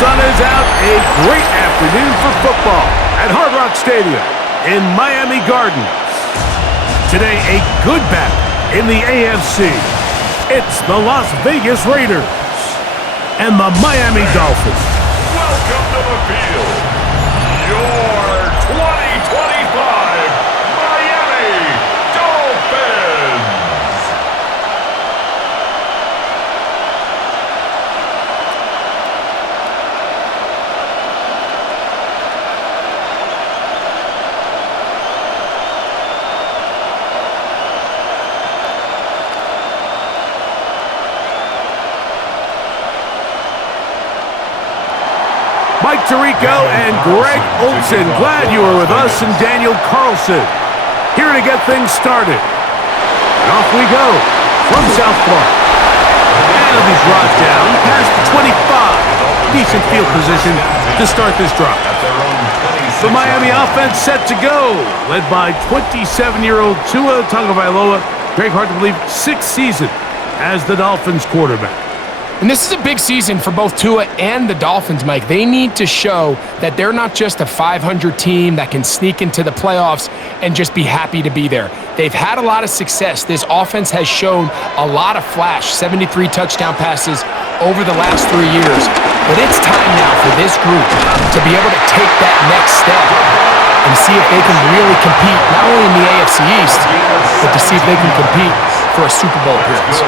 sun is out. A great afternoon for football at Hard Rock Stadium in Miami Gardens. Today, a good battle in the AFC. It's the Las Vegas Raiders and the Miami Dolphins. Welcome to the field, your 2025 Miami Dolphins. Mike Tirico and Greg Olson, glad you were with us, and Daniel Carlson here to get things started. And off we go from South Park. And it'll be brought down past the 25. Decent field position to start this drive. The Miami offense set to go, led by 27-year-old Tua Tagovailoa. Greg, hard to believe, 6th season as the Dolphins quarterback. And this is a big season for both Tua and the Dolphins, Mike. They need to show that they're not just a 500 team that can sneak into the playoffs and just be happy to be there. They've had a lot of success. This offense has shown a lot of flash, 73 touchdown passes over the last 3 years. But it's time now for this group to be able to take that next step and see if they can really compete, not only in the AFC East, but to see if they can compete for a Super Bowl appearance.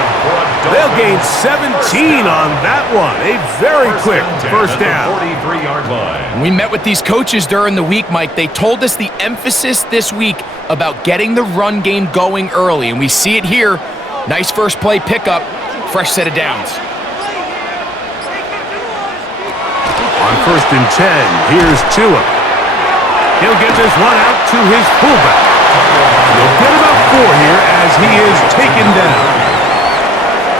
They'll gain 17 on that one. A very quick first down. 43-yard line. We met with these coaches during the week, Mike. They told us the emphasis this week about getting the run game going early, and we see it here. Nice first play pickup, fresh set of downs. On 1st and 10, here's Tua. He'll get this one out to his fullback. He'll get about 4 here as he is taken down.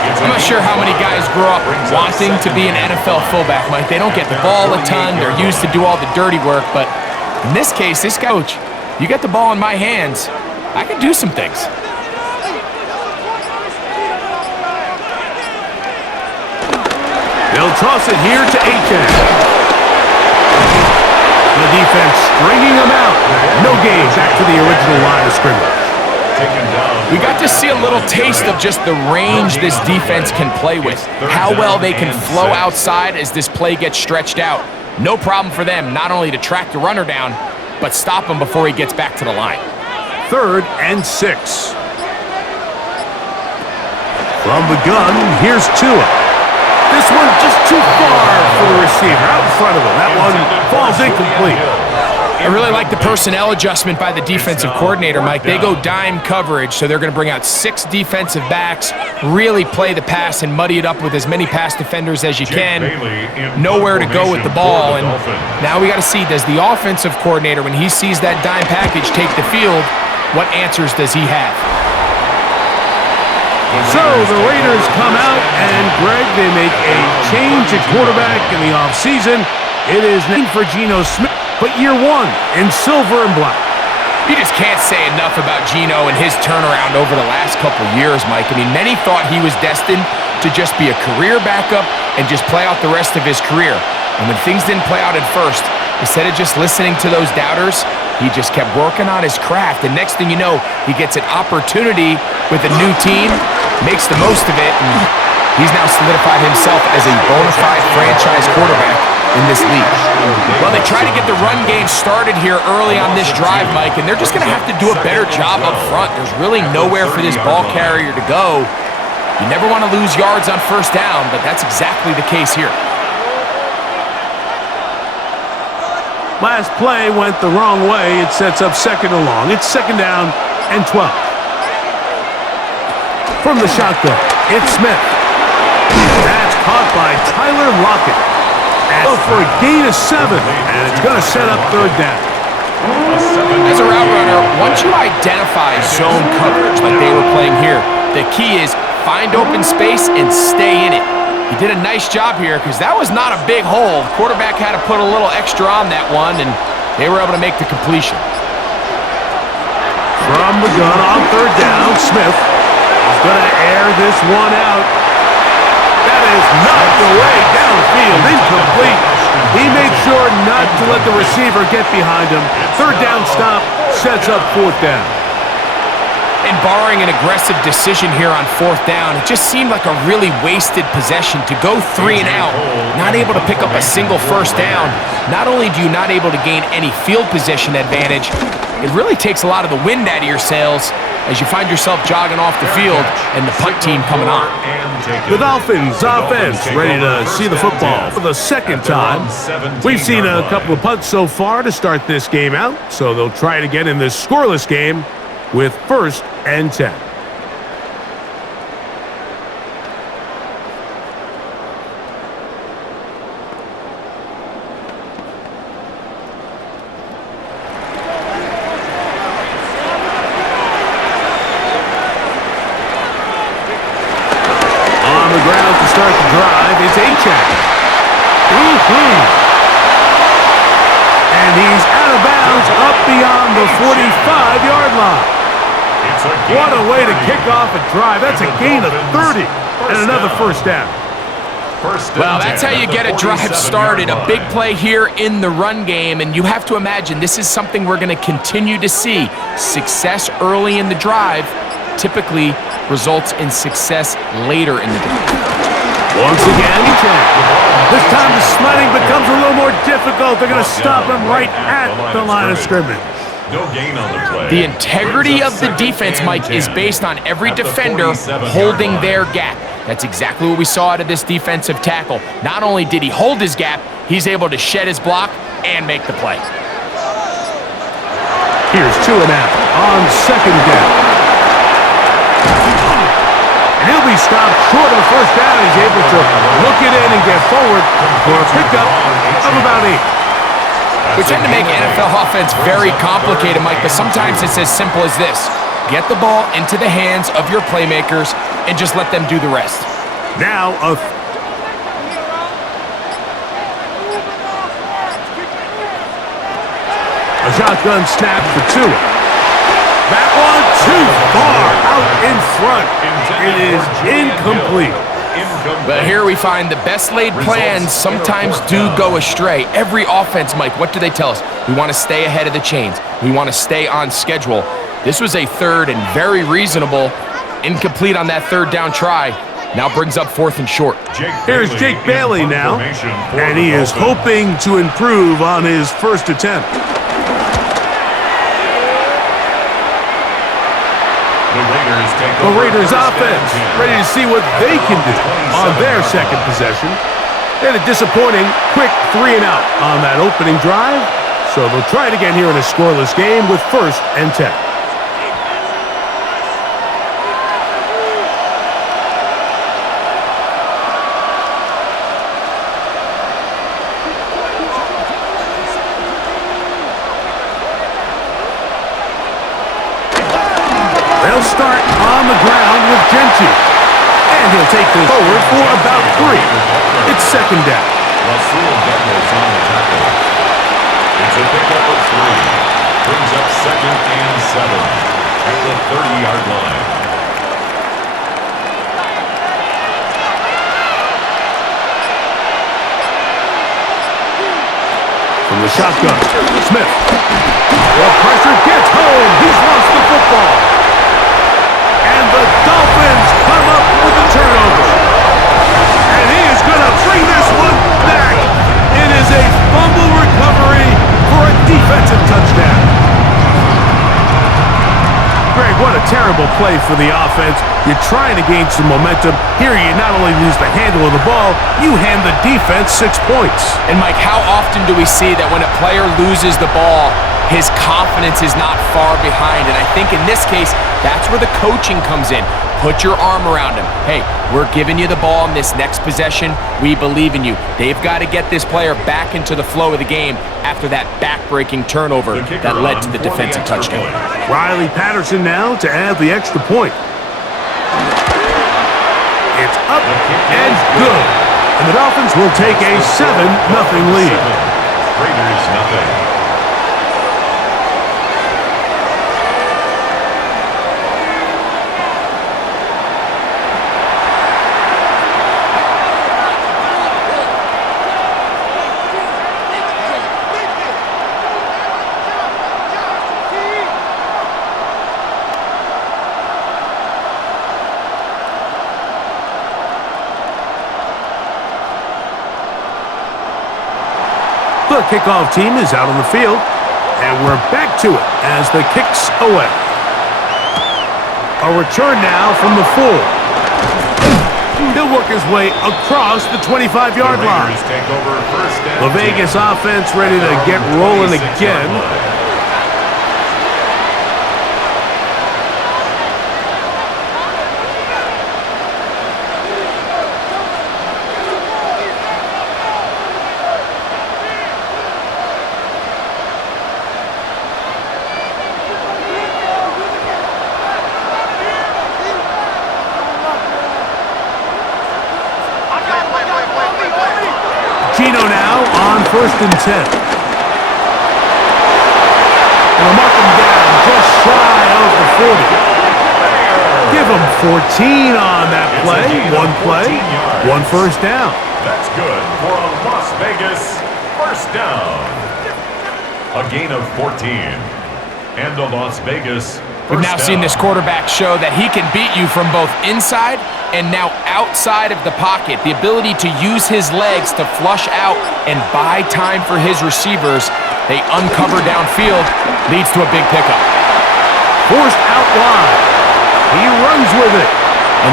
I'm not sure how many guys grow up wanting to be an NFL fullback, Mike. They don't get the ball a ton. They're used to do all the dirty work. But in this case, this coach, you get the ball in my hands, I can do some things. They'll toss it here to Aiken. The defense stringing him out. No gain back to the original line of scrimmage. We got to see a little taste of just the range this defense can play with, how well they can flow outside as this play gets stretched out. No problem for them not only to track the runner down, but stop him before he gets back to the line. 3rd and 6. From the gun, here's Tua. This one just too far for the receiver, out in front of him. That one falls incomplete. I really like the personnel adjustment by the defensive coordinator, Mike. They go dime coverage, so they're going to bring out 6 defensive backs, really play the pass and muddy it up with as many pass defenders as you can. Nowhere to go with the ball. And now we got to see, does the offensive coordinator, when he sees that dime package take the field, what answers does he have? So the Raiders come out, and Greg, they make a change at quarterback in the offseason. It is named for Geno Smith, but year 1 in silver and black. You just can't say enough about Geno and his turnaround over the last couple years, Mike. I mean, many thought he was destined to just be a career backup and just play out the rest of his career. And when things didn't play out at first, instead of just listening to those doubters, he just kept working on his craft. And next thing you know, he gets an opportunity with a new team, makes the most of it, and he's now solidified himself as a bona fide franchise quarterback in this league. Well, they try to get the run game started here early on this drive, Mike, and they're just going to have to do a better job up front. There's really nowhere for this ball carrier to go. You never want to lose yards on 1st down, but that's exactly the case here. Last play went the wrong way. It sets up 2nd and long. It's 2nd down and 12. From the shotgun, it's Smith. That's caught by Tyler Lockett. And for a gain of 7, and it's going to set up 3rd down. As a route runner, once you identify zone coverage like they were playing here, the key is find open space and stay in it. He did a nice job here because that was not a big hole. The quarterback had to put a little extra on that one, and they were able to make the completion. From the gun on 3rd down, Smith is going to air this one out. That is knocked away downfield, incomplete. He made sure not to let the receiver get behind him. Third down stop sets up fourth down. And barring an aggressive decision here on fourth down, it just seemed like a really wasted possession to go 3 and out, not able to pick up a single first down. Not only do you not able to gain any field position advantage, it really takes a lot of the wind out of your sails as you find yourself jogging off the field and the punt team coming on. The Dolphins offense ready to see the football for the second time. We've seen a couple of punts so far to start this game out, so they'll try it again in this scoreless game with 1st and 10. On the ground to start the drive, it's Achane. And he's out of bounds up beyond the 45-yard line. What a way to kick off a drive. That's a gain of 30 and another first down. Well, that's how you get a drive started. A big play here in the run game, and you have to imagine this is something we're going to continue to see. Success early in the drive typically results in success later in the drive. Once again, this time the sliding becomes a little more difficult. They're going to stop him right at the line of scrimmage. No gain on the play. The integrity of the defense, Mike, is based on every defender holding their gap. That's exactly what we saw out of this defensive tackle. Not only did he hold his gap, he's able to shed his block and make the play. Here's 2 and out on second down. And he'll be stopped short of first down. He's able to look it in and get forward for a pickup of about 8. We tend to make NFL offense very complicated, Mike, but sometimes it's as simple as this. Get the ball into the hands of your playmakers and just let them do the rest. Now a shotgun snap for Tua. That one too far out in front. It is incomplete. But here we find the best laid plans sometimes do go astray. Every offense, Mike, what do they tell us? We want to stay ahead of the chains. We want to stay on schedule. This was a third and very reasonable. Incomplete on that third down try. Now brings up 4th and short. Here's Jake Bailey now, and he is hoping to improve on his first attempt. The Raiders offense ready to see what they can do on their second possession. They had a disappointing quick 3 and out on that opening drive, so they'll try it again here in a scoreless game with 1st and 10. They'll start on the ground with Gentry. And he'll take this forward for about 3. It's second down. It's a pickup of 3. Brings up 2nd and 7 at the 30-yard line. From the shotgun, Smith. The pressure gets home. He's lost the football. And the Dolphins come up with a turnover. And he is going to bring this one back. It is a fumble recovery for a defensive touchdown. Greg, what a terrible play for the offense. You're trying to gain some momentum. Here you not only lose the handle of the ball, you hand the defense 6 points. And Mike, how often do we see that when a player loses the ball, his confidence is not far behind? And I think in this case, that's where the coaching comes in. Put your arm around him. Hey, we're giving you the ball in this next possession. We believe in you. They've got to get this player back into the flow of the game after that back-breaking turnover that led to the defensive touchdown. Riley Patterson now to add the extra point. It's up and good. And the Dolphins will take a 7-0 lead. Raiders nothing. The kickoff team is out on the field, and we're back to it as the kick's away. A return now from the 4. He'll work his way across the 25-yard line. The Vegas offense ready to get rolling again. Gino now on 1st and 10. And they'll mark him down just shy of the 40. Give him 14 on that play. One play, one first down. That's good for a Las Vegas first down. A gain of 14. And a Las Vegas We've now seen this quarterback show that he can beat you from both inside and now outside of the pocket. The ability to use his legs to flush out and buy time for his receivers. They uncover downfield, leads to a big pickup. Forced out wide. He runs with it.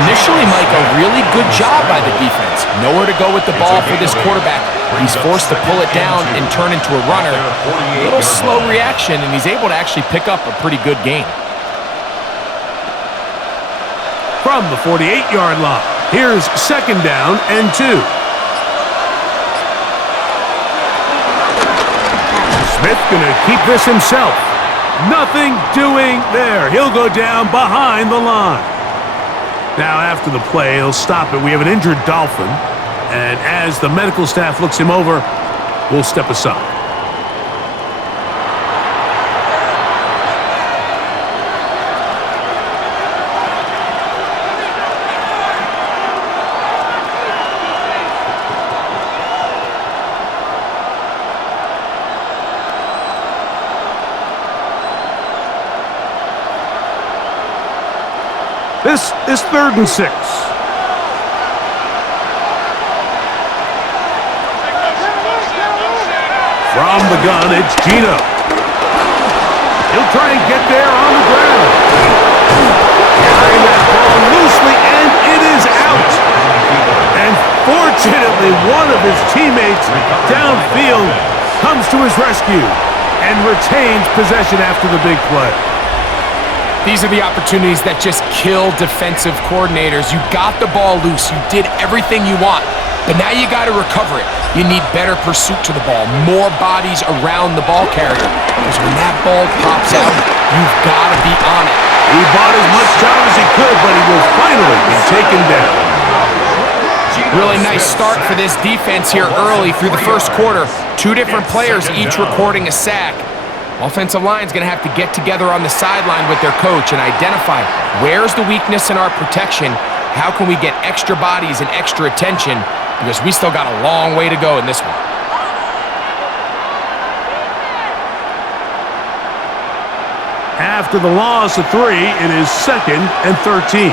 Initially, Mike, a really good job by the defense. Nowhere to go with the ball for this quarterback. He's forced to pull it down and turn into a runner. A little slow reaction, and he's able to actually pick up a pretty good gain. From the 48-yard line, here's 2nd down and 2. Smith gonna keep this himself. Nothing doing there. He'll go down behind the line. Now after the play, he'll stop it. We have an injured Dolphin, and as the medical staff looks him over, we'll step aside. This is 3rd and 6. From the gun, it's Gino. He'll try and get there on the ground. Carrying that ball loosely, and it is out. And fortunately, one of his teammates downfield comes to his rescue and retains possession after the big play. These are the opportunities that just kill defensive coordinators. You got the ball loose. You did everything you want. But now you got to recover it. You need better pursuit to the ball, more bodies around the ball carrier. Because when that ball pops out, you've got to be on it. He bought as much time as he could, but he will finally be taken down. Really nice start for this defense here early through the first quarter. 2 different players each recording a sack. Offensive line's going to have to get together on the sideline with their coach and identify where's the weakness in our protection, how can we get extra bodies and extra attention, because we still got a long way to go in this one. After the loss of 3, it is 2nd and 13.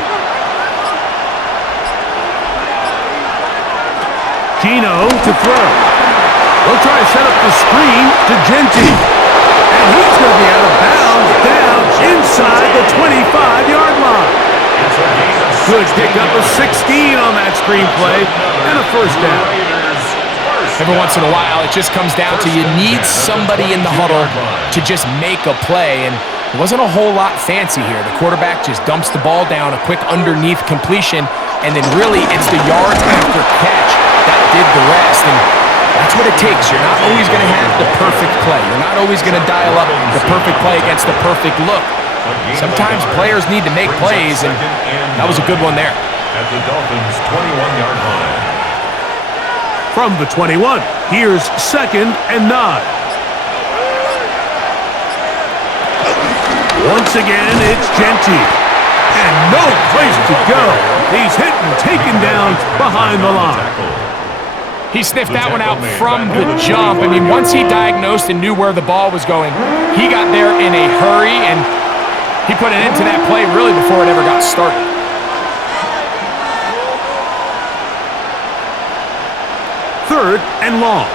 Gino to throw. They'll try to set up the screen to Genty. And he's going to be out of bounds down inside the 25-yard line. Good pickup of 16 on that screenplay and a first down. Every once in a while, it just comes down to you need somebody in the huddle to just make a play, and it wasn't a whole lot fancy here. The quarterback just dumps the ball down, a quick underneath completion, and then really it's the yards after catch that did the rest. And that's what it takes. You're not always going to have the perfect play. You're not always going to dial up the perfect play against the perfect look. Sometimes players need to make plays, and that was a good one there. At the Dolphins' 21-yard line. From the 21, here's 2nd and 9. Once again, it's Genty. And no place to go. He's hit and taken down behind the line. He sniffed that one out from the jump. I mean, once he diagnosed and knew where the ball was going, he got there in a hurry, and he put an end to that play really before it ever got started. Third and long.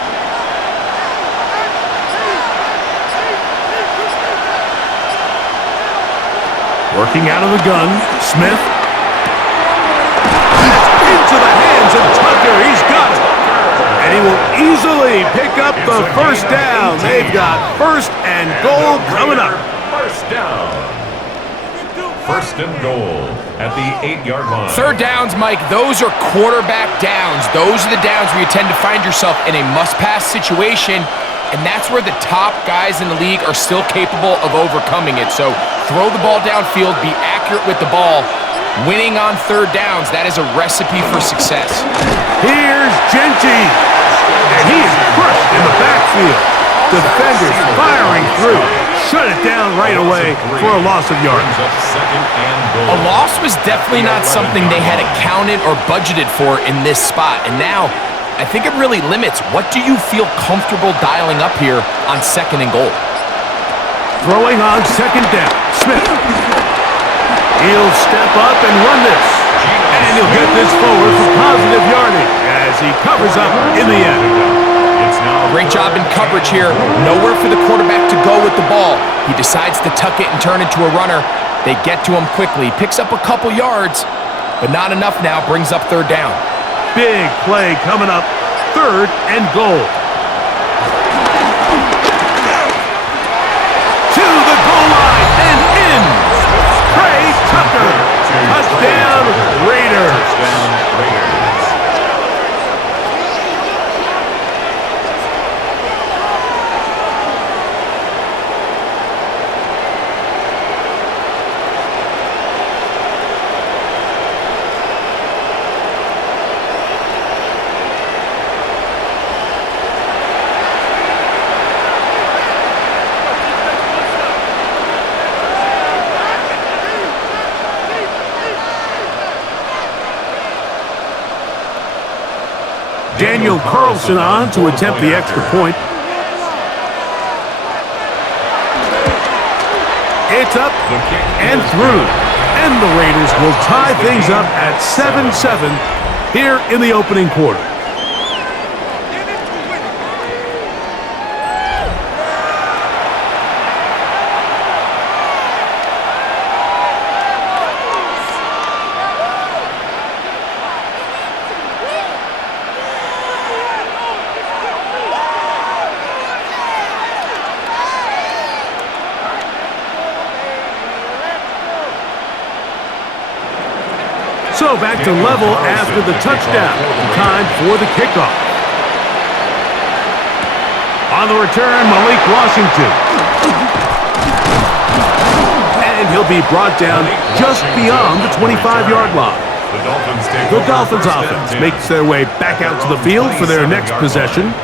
Working out of the gun, Smith. Into the hands of Tucker. He's got it. And he will easily pick up the first down. They've got first and goal coming up. First down. First and goal at the 8-yard line. Third downs, Mike, those are quarterback downs. Those are the downs where you tend to find yourself in a must-pass situation, and that's where the top guys in the league are still capable of overcoming it. So throw the ball downfield, be accurate with the ball. Winning on third downs, that is a recipe for success. Here's Genty, and he is crushed in the backfield. Defenders firing through. Shut it down right away for a loss of yards. A loss was definitely not something they had accounted or budgeted for in this spot. And now, I think it really limits what do you feel comfortable dialing up here on second and goal. Throwing on second down, Smith. He'll step up and run this. And he'll get this forward for positive yardage as he covers up in the end. Great job in coverage here. Nowhere for the quarterback to go with the ball. He decides to tuck it and turn into a runner. They get to him quickly. Picks up a couple yards, but not enough now. Brings up third down. Big play coming up. Third and goal. To the goal line and in. Trey Tucker. Touchdown Raiders. Daniel Carlson on to attempt the extra point. It's up and through. And the Raiders will tie things up at 7-7 here in the opening quarter. So back to level after the touchdown. Time for the kickoff. On the return, Malik Washington. And he'll be brought down just beyond the 25-yard line. The Dolphins offense makes their way back out to the field for their next possession.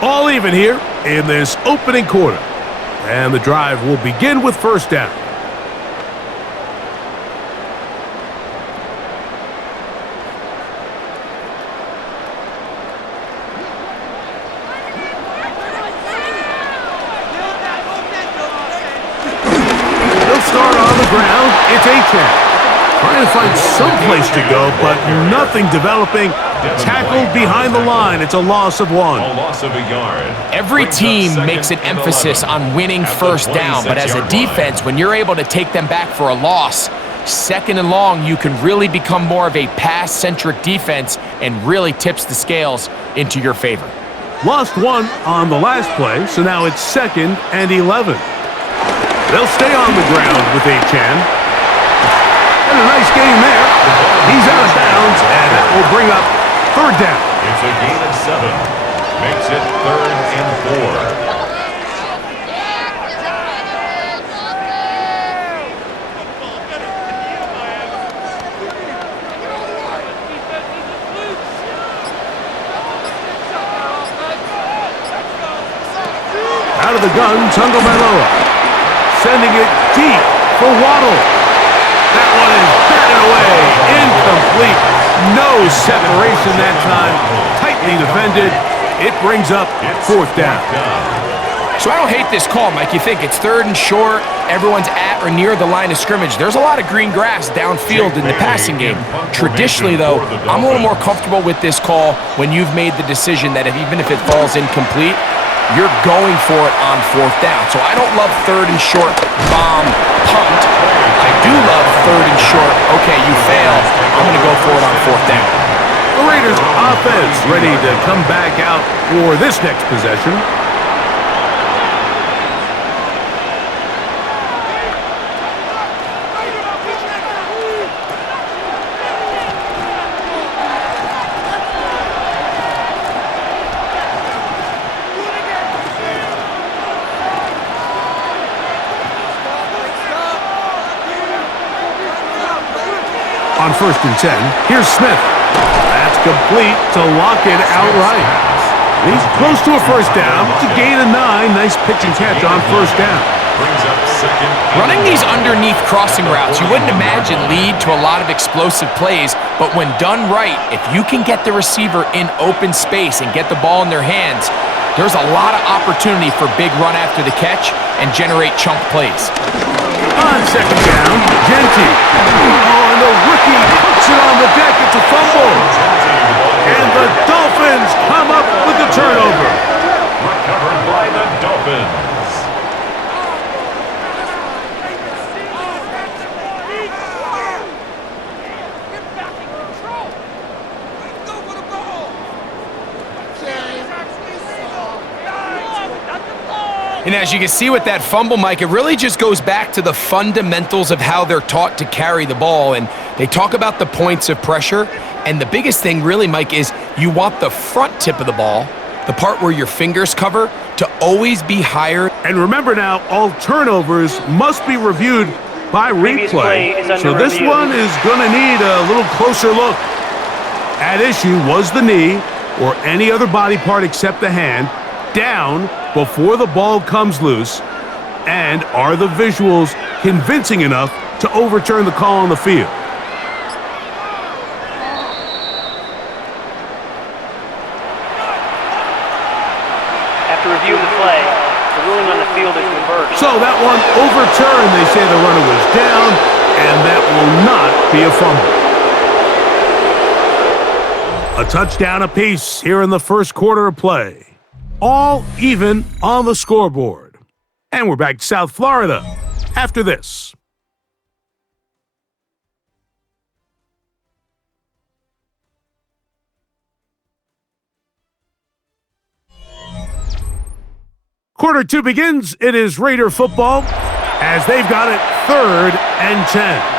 All even here in this opening quarter. And the drive will begin with first down. It's A-Chan. Trying to find some place to go, but nothing developing. Tackled behind the line. It's a loss of one. A loss of a yard. Every team makes an emphasis on winning first down, but as a defense, when you're able to take them back for a loss, second and long, you can really become more of a pass-centric defense and really tips the scales into your favor. Lost one on the last play, so now it's 2nd and 11. They'll stay on the ground with A-Chan. And a nice game there. He's out of bounds, and that will bring up third down. It's a gain of 7. Makes it 3rd and 4. Out of the gun, Tagovailoa. Sending it deep for Waddle. That one is batted away. Incomplete. No separation that time. Tightly defended. It brings up fourth down. So I don't hate this call, Mike. You think it's 3rd and short. Everyone's at or near the line of scrimmage. There's a lot of green grass downfield in the passing game. Traditionally, though, I'm a little more comfortable with this call when you've made the decision that even if it falls incomplete, you're going for it on 4th down. So I don't love 3rd and short bomb punt. I do love third and short. Okay, you fail. I'm going to go for it on fourth down. The Raiders offense ready to come back out for this next possession. On 1st and 10, here's Smith. That's complete to lock it outright. He's close to a first down. It's a gain of 9. Nice pitch and catch on first down. Running these underneath crossing routes, you wouldn't imagine lead to a lot of explosive plays, but when done right, if you can get the receiver in open space and get the ball in their hands, there's a lot of opportunity for big run after the catch and generate chunk plays. On 2nd down, Genty. Oh, and the rookie puts it on the deck. It's a fumble. And the Dolphins come up with the turnover. Recovered by the Dolphins. And as you can see with that fumble, Mike, it really just goes back to the fundamentals of how they're taught to carry the ball. And they talk about the points of pressure. And the biggest thing really, Mike, is you want the front tip of the ball, the part where your fingers cover, to always be higher. And remember now, all turnovers must be reviewed by replay. So this one is going to need a little closer look. At issue was the knee or any other body part except the hand down before the ball comes loose, and are the visuals convincing enough to overturn the call on the field? After reviewing the play, the ruling on the field is reversed. So that one overturned. They say the runner was down, and that will not be a fumble. A touchdown apiece here in the first quarter of play. All even on the scoreboard. And we're back to South Florida after this. Quarter 2 begins. It is Raider football as they've got it 3rd and 10.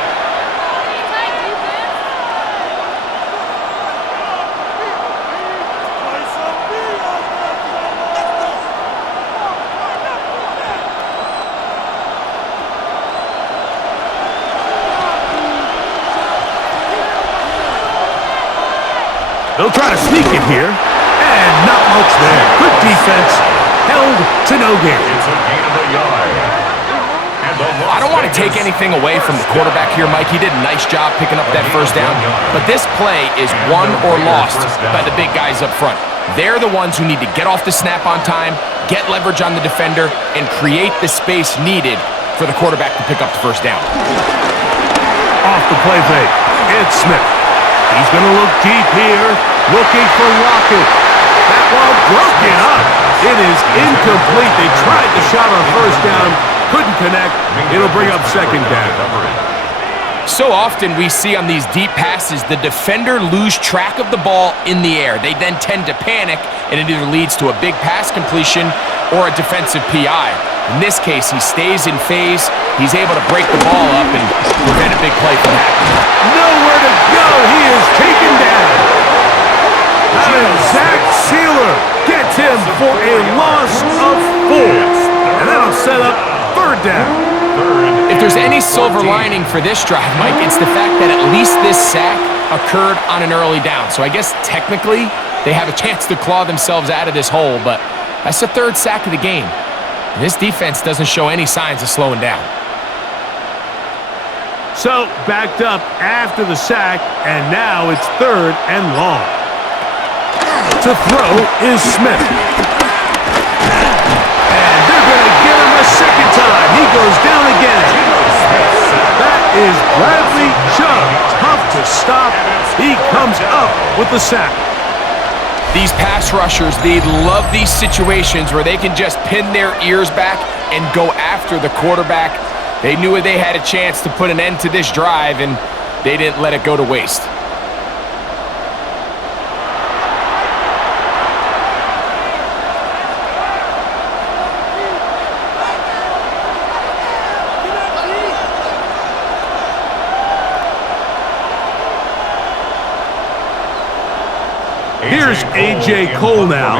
They'll try to sneak it here, and not much there. Good defense, held to no gain. It's a gain of a yard. I don't want to take anything away from the quarterback here, Mike. He did a nice job picking up that first down, but this play is won or lost by the big guys up front. They're the ones who need to get off the snap on time, get leverage on the defender, and create the space needed for the quarterback to pick up the first down. Off the play fake, it's Smith. He's going to look deep here, looking for Lockett. That ball broken up. It is incomplete. They tried the shot on first down, couldn't connect. It'll bring up second down. So often we see on these deep passes, the defender lose track of the ball in the air. They then tend to panic, and it either leads to a big pass completion or a defensive PI. In this case, he stays in phase. He's able to break the ball up and prevent a big play from happening. Nowhere to go. He is taken down. And Zach Sealer gets him for a loss of 4. And that'll set up 3rd down. If there's any silver lining for this drive, Mike, it's the fact that at least this sack occurred on an early down. So I guess technically they have a chance to claw themselves out of this hole, but that's the 3rd sack of the game. And this defense doesn't show any signs of slowing down. So backed up after the sack, and now it's 3rd and long. To throw is Smith. And they're going to get him a second time. He goes down again. That is Bradley Chubb. Tough to stop. He comes up with the sack. These pass rushers, they love these situations where they can just pin their ears back and go after the quarterback. They knew they had a chance to put an end to this drive, and they didn't let it go to waste. Here's A.J. Cole now,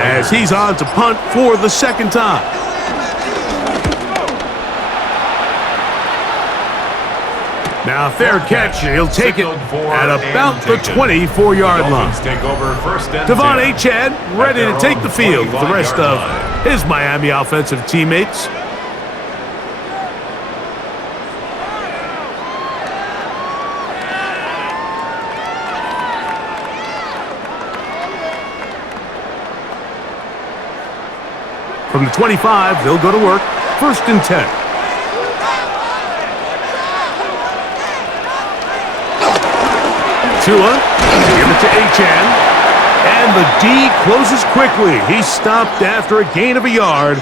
as he's on to punt for the second time. Now, fair catch, and he'll take it at about the 24-yard line. Devon Achane ready to take the field with the rest of his Miami offensive teammates. From the 25, they'll go to work. 1st and 10. Tua, give it to Achane. And the D closes quickly. He stopped after a gain of a yard.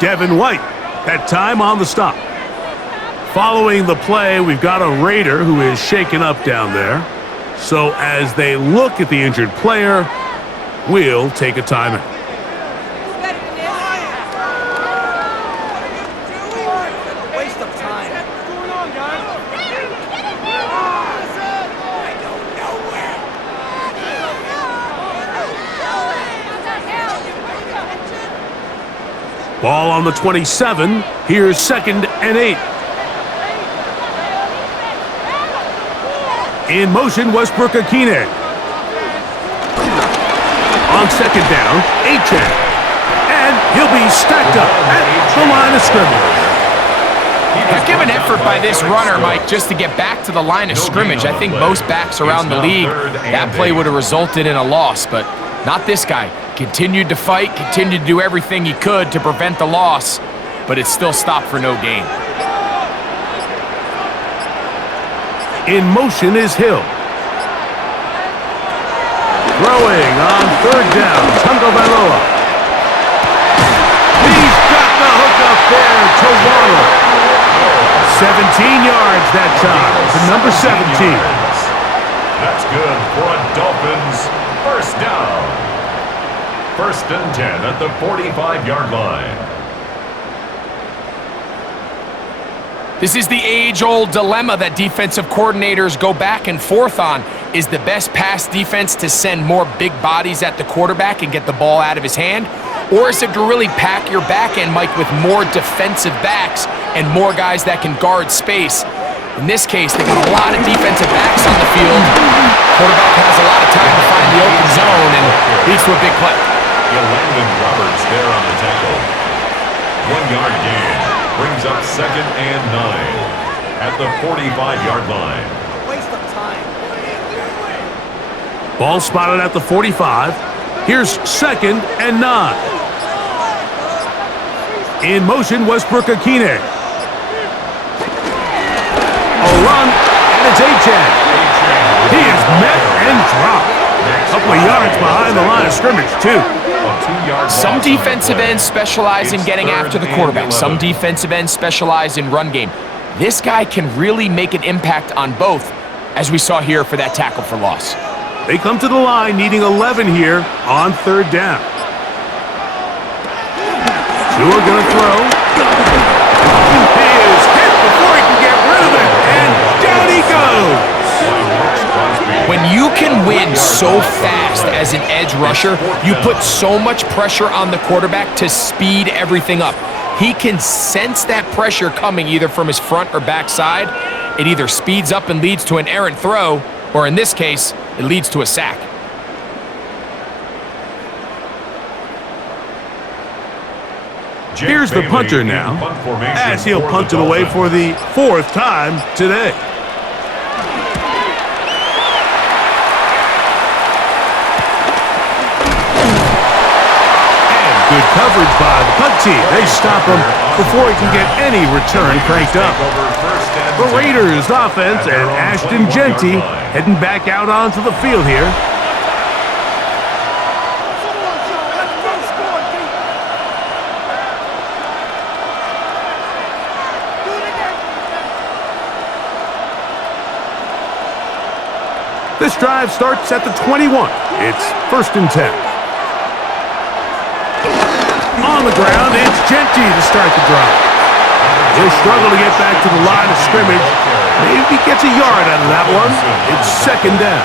Devin White, that time on the stop. Following the play, we've got a Raider who is shaken up down there. So as they look at the injured player, we'll take a timeout. Ball on the 27. Here's 2nd and 8. In motion, Westbrook-Ikhine. On 2nd down, Achane. And he'll be stacked up at the line of scrimmage. Heck of an effort by this runner, Mike, just to get back to the line of scrimmage. I think most backs around the league, that play would have resulted in a loss, but not this guy. Continued to fight, continued to do everything he could to prevent the loss, but it still stopped for no gain. In motion is Hill. Throwing on 3rd down, Tagovailoa. He's got the hook up there to Waddle. 17 yards that time to number 17. That's good for a Dolphins 1st down. 1st and 10 at the 45-yard line. This is the age-old dilemma that defensive coordinators go back and forth on. Is the best pass defense to send more big bodies at the quarterback and get the ball out of his hand? Or is it to really pack your back end, Mike, with more defensive backs and more guys that can guard space? In this case, they got a lot of defensive backs on the field. Quarterback has a lot of time to find the open zone and leads to a big play. Landon Roberts there on the tackle. 1-yard gain brings up 2nd and 9 at the 45-yard line. Waste of time. Ball spotted at the 45. Here's 2nd and 9. In motion, Westbrook-Ikhine. A run, and it's Achane. He is met and dropped. A couple of yards behind the line of scrimmage, too. Some defensive ends specialize in getting after the quarterback. Some defensive ends specialize in run game. This guy can really make an impact on both, as we saw here for that tackle for loss. They come to the line needing 11 here on 3rd down. Tua gonna throw. He is hit before he can get rid of it, and down he goes. When you can win so fast as an edge rusher, you put so much pressure on the quarterback to speed everything up. He can sense that pressure coming either from his front or back side. It either speeds up and leads to an errant throw, or in this case, it leads to a sack. Here's the punter now, as he'll punt it away for the 4th time today. Good coverage by the punt team. They stop him before he can get any return cranked up. The Raiders offense and Ashton Jeanty heading back out onto the field here. This drive starts at the 21. It's 1st and 10. On the ground, it's Genty to start the drive. He'll struggle to get back to the line of scrimmage. Maybe gets a yard out of that one. It's 2nd down.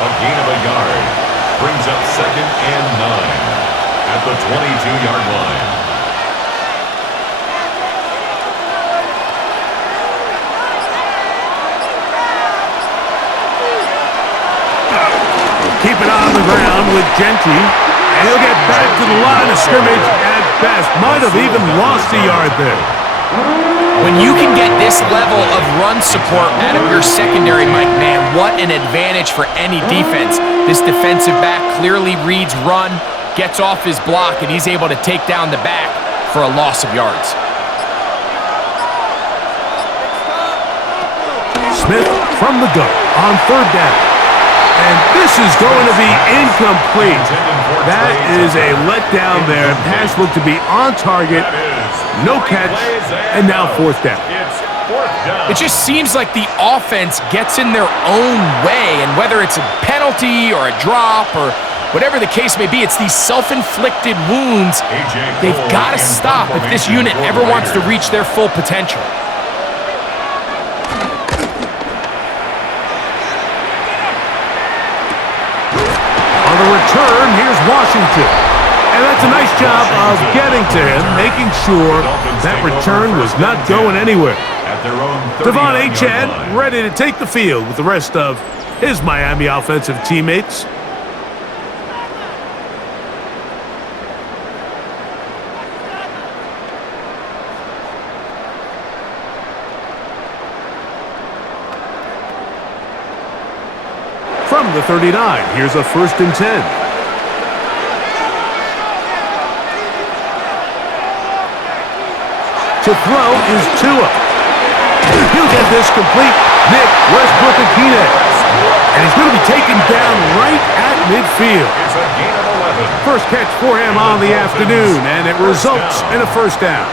A gain of a yard brings up 2nd and 9 at the 22-yard line. Keep it on the ground with Genty. And he'll get back to the line of scrimmage at best. Might have even lost a yard there. When you can get this level of run support out of your secondary, Mike, man, what an advantage for any defense. This defensive back clearly reads run, gets off his block, and he's able to take down the back for a loss of yards. Smith from the gun on 3rd down. And this is going to be incomplete. That is a letdown there. Pass looked to be on target. No catch. And now 4th down. It just seems like the offense gets in their own way. And whether it's a penalty or a drop or whatever the case may be, it's these self-inflicted wounds. They've got to stop if this unit ever wants to reach their full potential. Return, here's Washington. And that's a nice job of getting to him, making sure that return was not going anywhere. Devon Achane ready to take the field with the rest of his Miami offensive teammates. From the 39, here's a 1st and 10. To throw is Tua. He'll get this complete. Nick Westbrook-Akine. And he's going to be taken down right at midfield. It's a gain of 11. First catch for him on the afternoon, and it results in a 1st down.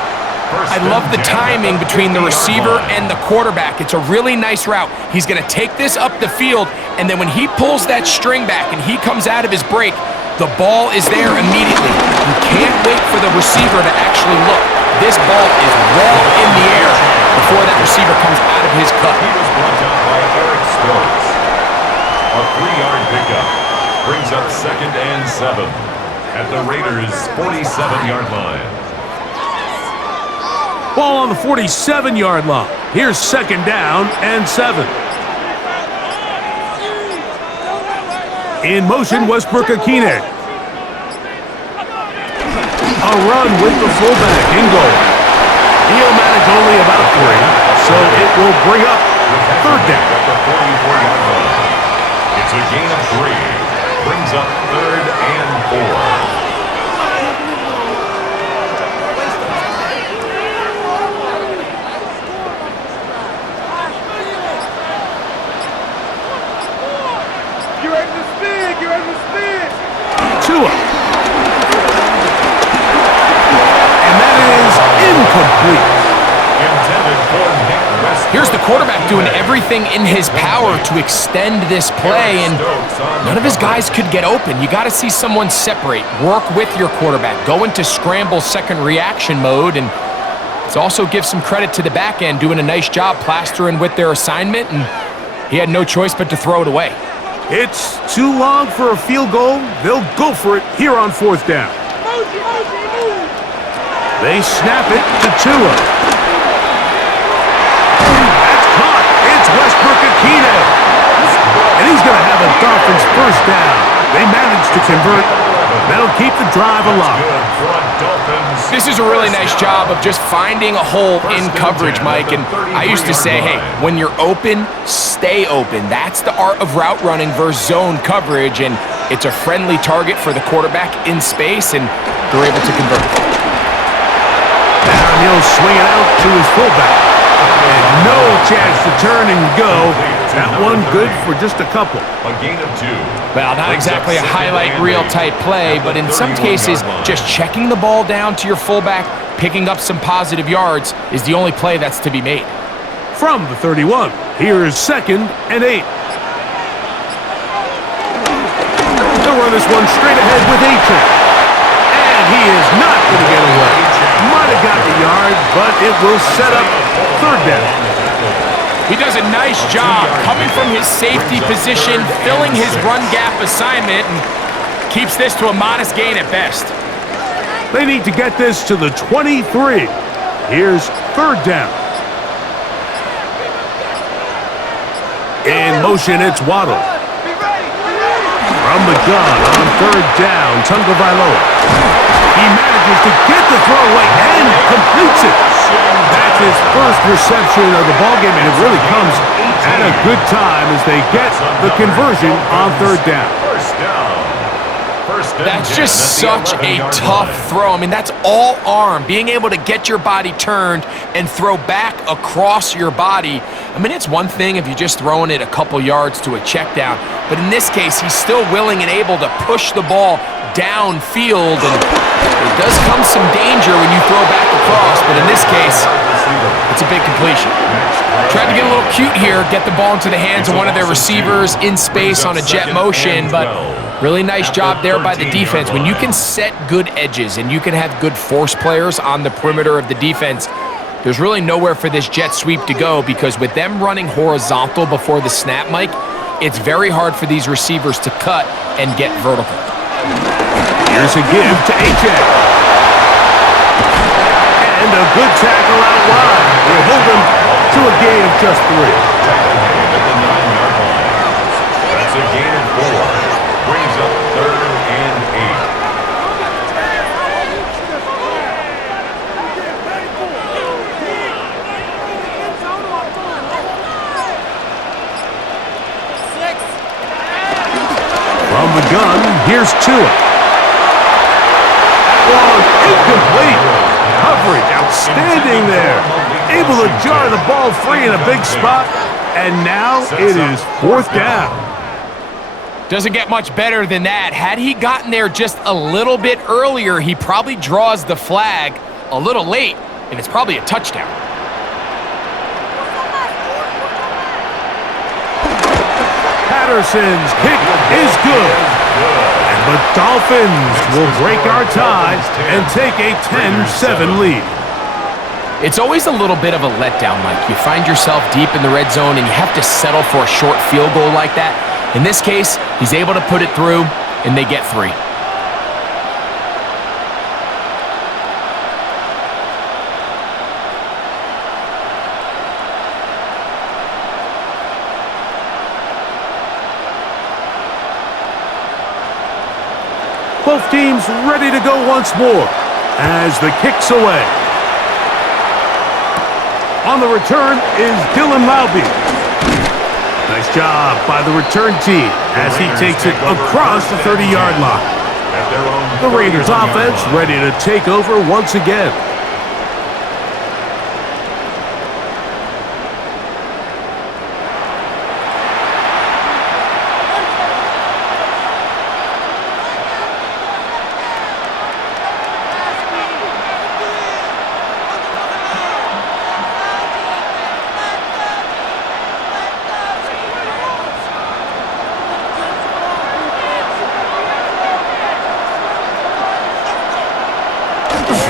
I love the timing between the receiver and the quarterback. It's a really nice route. He's going to take this up the field, and then when he pulls that string back and he comes out of his break, the ball is there immediately. You can't wait for the receiver to actually look. This ball is well in the air before that receiver comes out of his cut. He was brought down by Eric Stokes. A 3-yard pickup brings up 2nd and 7 at the Raiders' 47-yard line. Ball on the 47-yard line. Here's 2nd down and 7. In motion, Westbrook-Akine. A run with the fullback in goal. He'll manage only about 3, so it will bring up 3rd down. At the 44-yard line. It's a gain of 3. Brings up 3rd and 4. Tua. And that is incomplete. Here's the quarterback doing everything in his power to extend this play, and none of his guys could get open. You got to see someone separate, work with your quarterback, go into scramble second reaction mode, and it's also give some credit to the back end doing a nice job plastering with their assignment, and he had no choice but to throw it away. It's too long for a field goal. They'll go for it here on 4th down. They snap it to Tua. That's caught. It's Westbrook-Akine. And he's going to have a Dolphins 1st down. They managed to convert. That'll keep the drive alive. This is a really nice job of just finding a hole in coverage, Mike. And I used to say, hey, when you're open, stay open. That's the art of route running versus zone coverage. And it's a friendly target for the quarterback in space, and they're able to convert. Now he'll swing it out to his fullback. And no chance to turn and go. That one good for just a couple. A gain of 2. Well, not exactly a highlight reel type play, but in some cases, just checking the ball down to your fullback, picking up some positive yards is the only play that's to be made. From the 31, here's 2nd and 8. He'll run this one straight ahead with A-Check. And he is not going to get away. Might have got the yard, but it will set up third down. He does a nice job coming from his safety position, filling his run gap assignment, and keeps this to a modest gain at best. They need to get this to the 23. Here's third down. In motion, it's Waddle. From the gun on third down, Tagovailoa. He manages to get the throw away and completes it. That's his first reception of the ballgame, and it really comes at a good time as they get the conversion on third down. That's just such a tough throw. I mean, that's all arm. Being able to get your body turned and throw back across your body. I mean, it's one thing if you're just throwing it a couple yards to a check down, but in this case, he's still willing and able to push the ball downfield, and it does come some danger when you throw back across, but in this case, it's a big completion. Tried to get a little cute here, get the ball into the hands of one of their receivers in space on a jet motion, but really nice job there by the defense. When you can set good edges and you can have good force players on the perimeter of the defense, there's really nowhere for this jet sweep to go, because with them running horizontal before the snap, Mike, it's very hard for these receivers to cut and get vertical. Here's a give to A-Check. And a good tackle out wide. Will hold him to a gain of just 3. That's a gain of 4. Brings up third and 8. From the gun, here's Tua. Incomplete. Coverage outstanding there. Able to jar the ball free in a big spot. And now it is fourth down. Doesn't get much better than that. Had he gotten there just a little bit earlier, he probably draws the flag a little late, and it's probably a touchdown. Patterson's kick is good. And the Dolphins will break our tie and take a 10-7 lead. It's always a little bit of a letdown, Mike. You find yourself deep in the red zone, and you have to settle for a short field goal like that. In this case, he's able to put it through, and they get 3. Both teams ready to go once more as the kick's away. On the return is Dylan Laube. Nice job by the return team as he takes it across the 30-yard line. The Raiders offense ready to take over once again.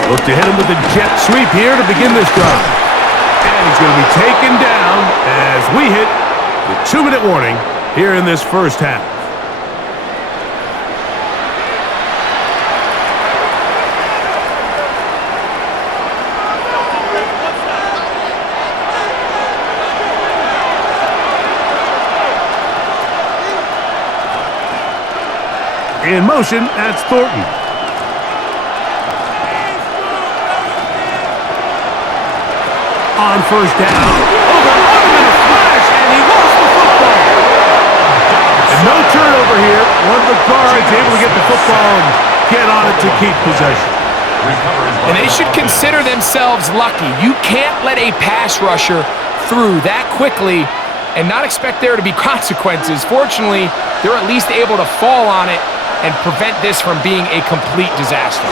Look to hit him with a jet sweep here to begin this drive. And he's going to be taken down as we hit the 2-minute warning here in this first half. In motion, that's Thornton. On first down. Oh, they're on him in a flash, and he lost the football. And no turnover here. One of the guards able to get the football and get on it to keep possession. And they should consider themselves lucky. You can't let a pass rusher through that quickly and not expect there to be consequences. Fortunately, they're at least able to fall on it and prevent this from being a complete disaster.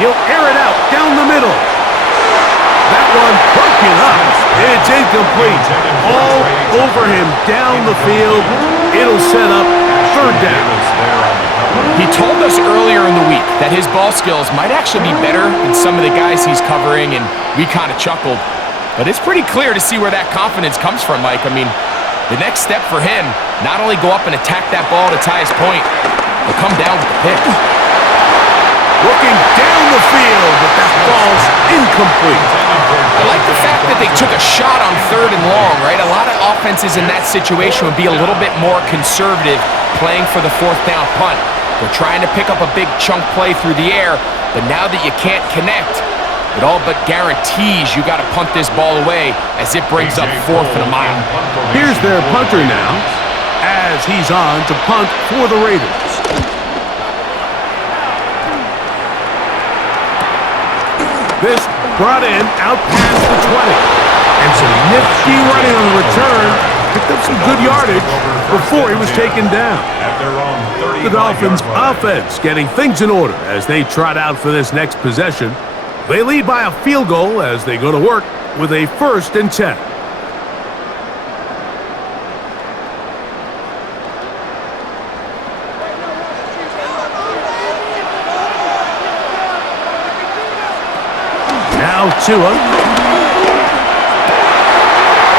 He'll air it out down the middle. That one broken up. It's incomplete. All over him down the field. It'll set up third down. He told us earlier in the week that his ball skills might actually be better than some of the guys he's covering, and we kind of chuckled. But it's pretty clear to see where that confidence comes from, Mike. I mean, the next step for him, not only go up and attack that ball to tie his point, but come down with the pick. Looking down the field, but that ball's incomplete. I like the fact that they took a shot on third and long, right? A lot of offenses in that situation would be a little bit more conservative playing for the fourth down punt. They're trying to pick up a big chunk play through the air, but now that you can't connect, it all but guarantees you got to punt this ball away as it brings up fourth and a mile. Here's their punter now, as he's on to punt for the Raiders. This brought in out past the 20. And some nifty running on the return. Picked up some good yardage before he was taken down. The Dolphins offense getting things in order as they trot out for this next possession. They lead by a field goal as they go to work with a 1st and 10. Now Tua.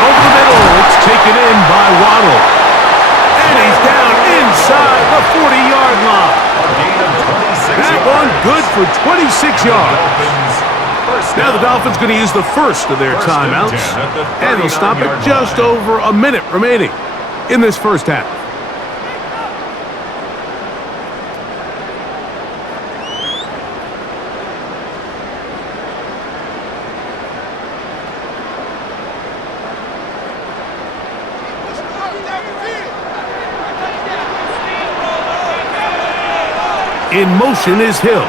Over the middle, it's taken in by Waddle. And he's down inside the 40-yard line. That one good for 26 yards. Now the Dolphins going to use the first of their timeouts. And they'll stop at just over a minute remaining in this first half. In motion is Hill.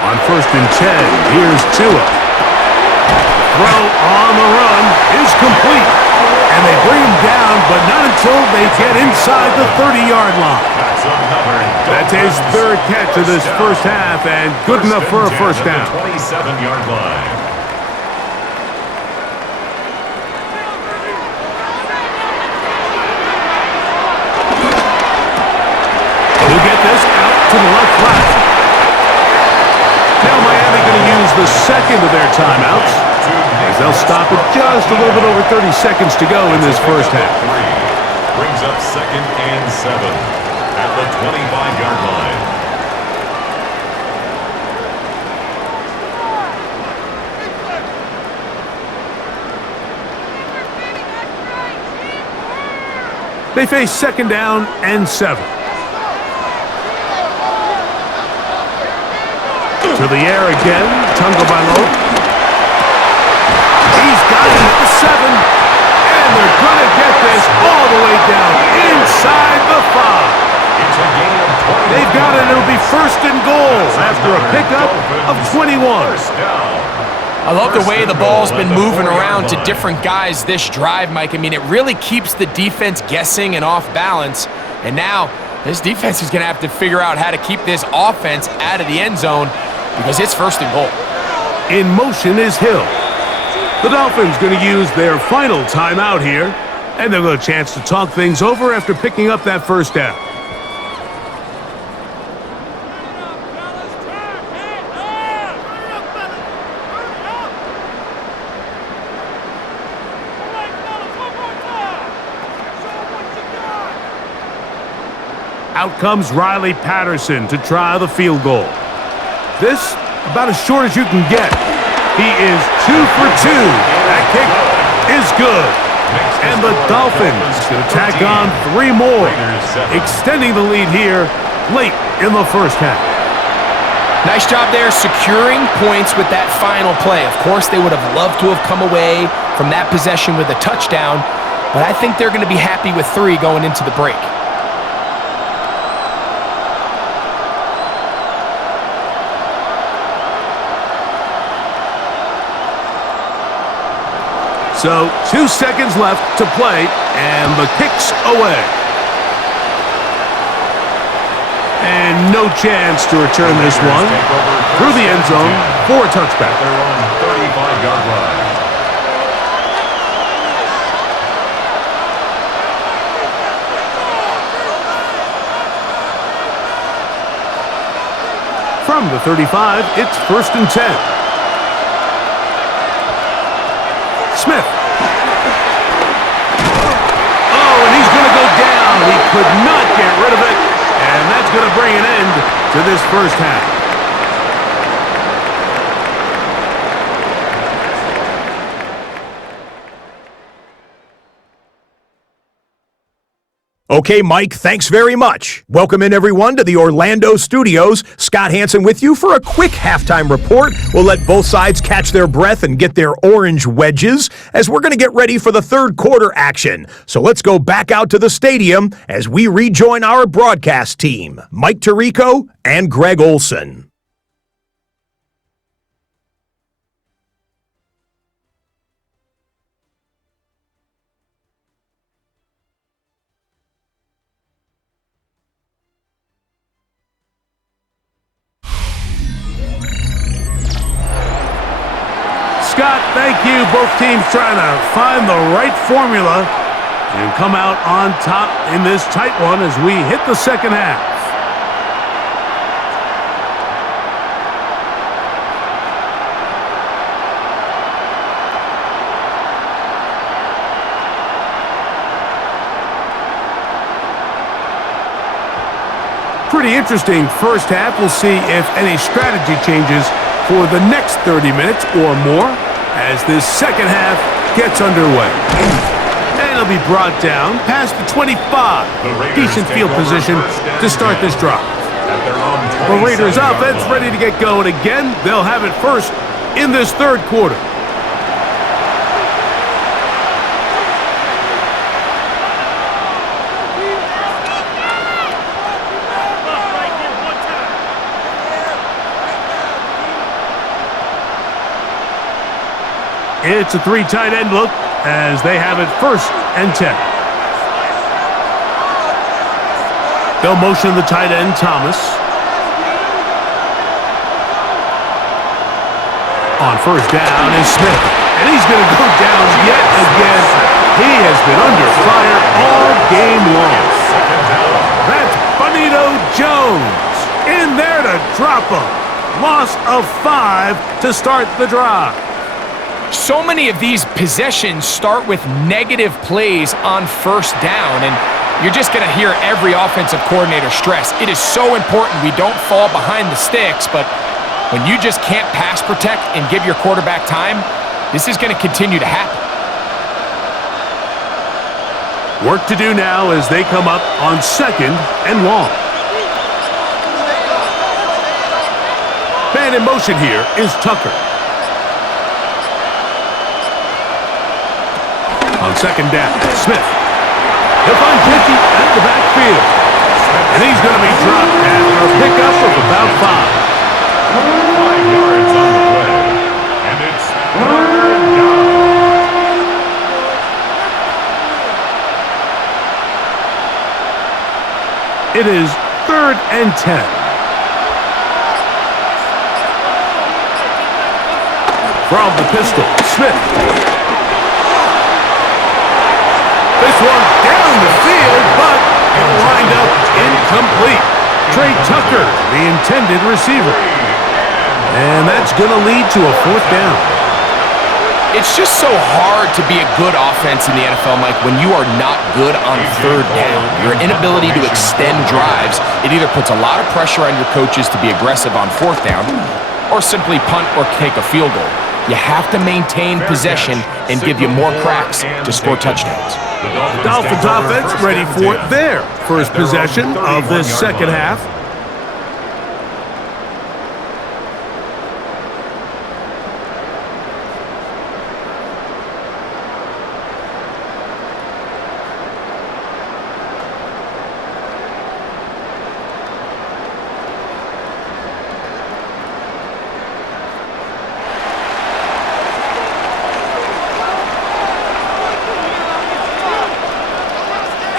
On 1st and 10, here's Tua. Throw on the run is complete. And they bring him down, but not until they get inside the 30-yard line. That's his 3rd catch of this first half, and good enough for a first down. 27-yard line. He'll get this out to the left flat. Now Miami going to use the second of their timeouts as they'll stop it just a little bit over 30 seconds to go in this first half. Brings up 2nd and 7 at the 25-yard line. They face 2nd down and 7. To the air again, Tagovailoa. He's got it at the 7, and they're going to get this all the way down inside the 5. They've got it. It'll be 1st and goal after a pickup of 21. I love the way the ball's been moving around to different guys this drive, Mike. I mean, it really keeps the defense guessing and off balance. And now this defense is going to have to figure out how to keep this offense out of the end zone, because it's 1st and goal. In motion is Hill. The Dolphins going to use their final timeout here, and they'll get a chance to talk things over after picking up that first down. Out comes Riley Patterson to try the field goal. This, about as short as you can get. He is 2 for 2. That kick is good. And the Dolphins going to tack on 3 more, extending the lead here late in the first half. Nice job there securing points with that final play. Of course, they would have loved to have come away from that possession with a touchdown, but I think they're going to be happy with 3 going into the break. So 2 seconds left to play, and the kick's away. And no chance to return this one through the end zone for a touchback. They're on 35-yard line. From the 35, it's 1st and 10. Smith. Oh, and he's going to go down. He could not get rid of it. And that's going to bring an end to this first half. Okay, Mike, thanks very much. Welcome in, everyone, to the Orlando studios. Scott Hansen with you for a quick halftime report. We'll let both sides catch their breath and get their orange wedges as we're going to get ready for the third quarter action. So let's go back out to the stadium as we rejoin our broadcast team, Mike Tirico and Greg Olson. Scott, thank you. Both teams trying to find the right formula and come out on top in this tight one as we hit the second half. Pretty interesting first half. We'll see if any strategy changes for the next 30 minutes or more as this second half gets underway. And it'll be brought down past the 25. Decent field position to start this drive. The Raiders offense ready to get going again. They'll have it first in this third quarter. It's a three tight end look as they have it 1st and 10. They'll motion the tight end, Thomas. On 1st down is Smith. And he's going to go down yet again. He has been under fire all game long. That's Bonito Jones in there to drop him. Loss of 5 to start the drive. So many of these possessions start with negative plays on 1st down, and you're just going to hear every offensive coordinator stress. It is so important we don't fall behind the sticks, but when you just can't pass protect and give your quarterback time, this is going to continue to happen. Work to do now as they come up on 2nd and long. Man in motion here is Tucker. On 2nd down, Smith. He'll find Pickey at the backfield. And he's going to be dropped after a pickup of about 5. 5 yards on the play. And it's 3rd down. It is 3rd and 10. From the pistol, Smith. This one down the field, but it lined up incomplete. Trey Tucker, the intended receiver. And that's going to lead to a 4th down. It's just so hard to be a good offense in the NFL, Mike, when you are not good on 3rd down. Your inability to extend drives, it either puts a lot of pressure on your coaches to be aggressive on 4th down or simply punt or take a field goal. You have to maintain possession and give you more cracks to score touchdowns. The Dolphins offense ready for their first possession of this second half.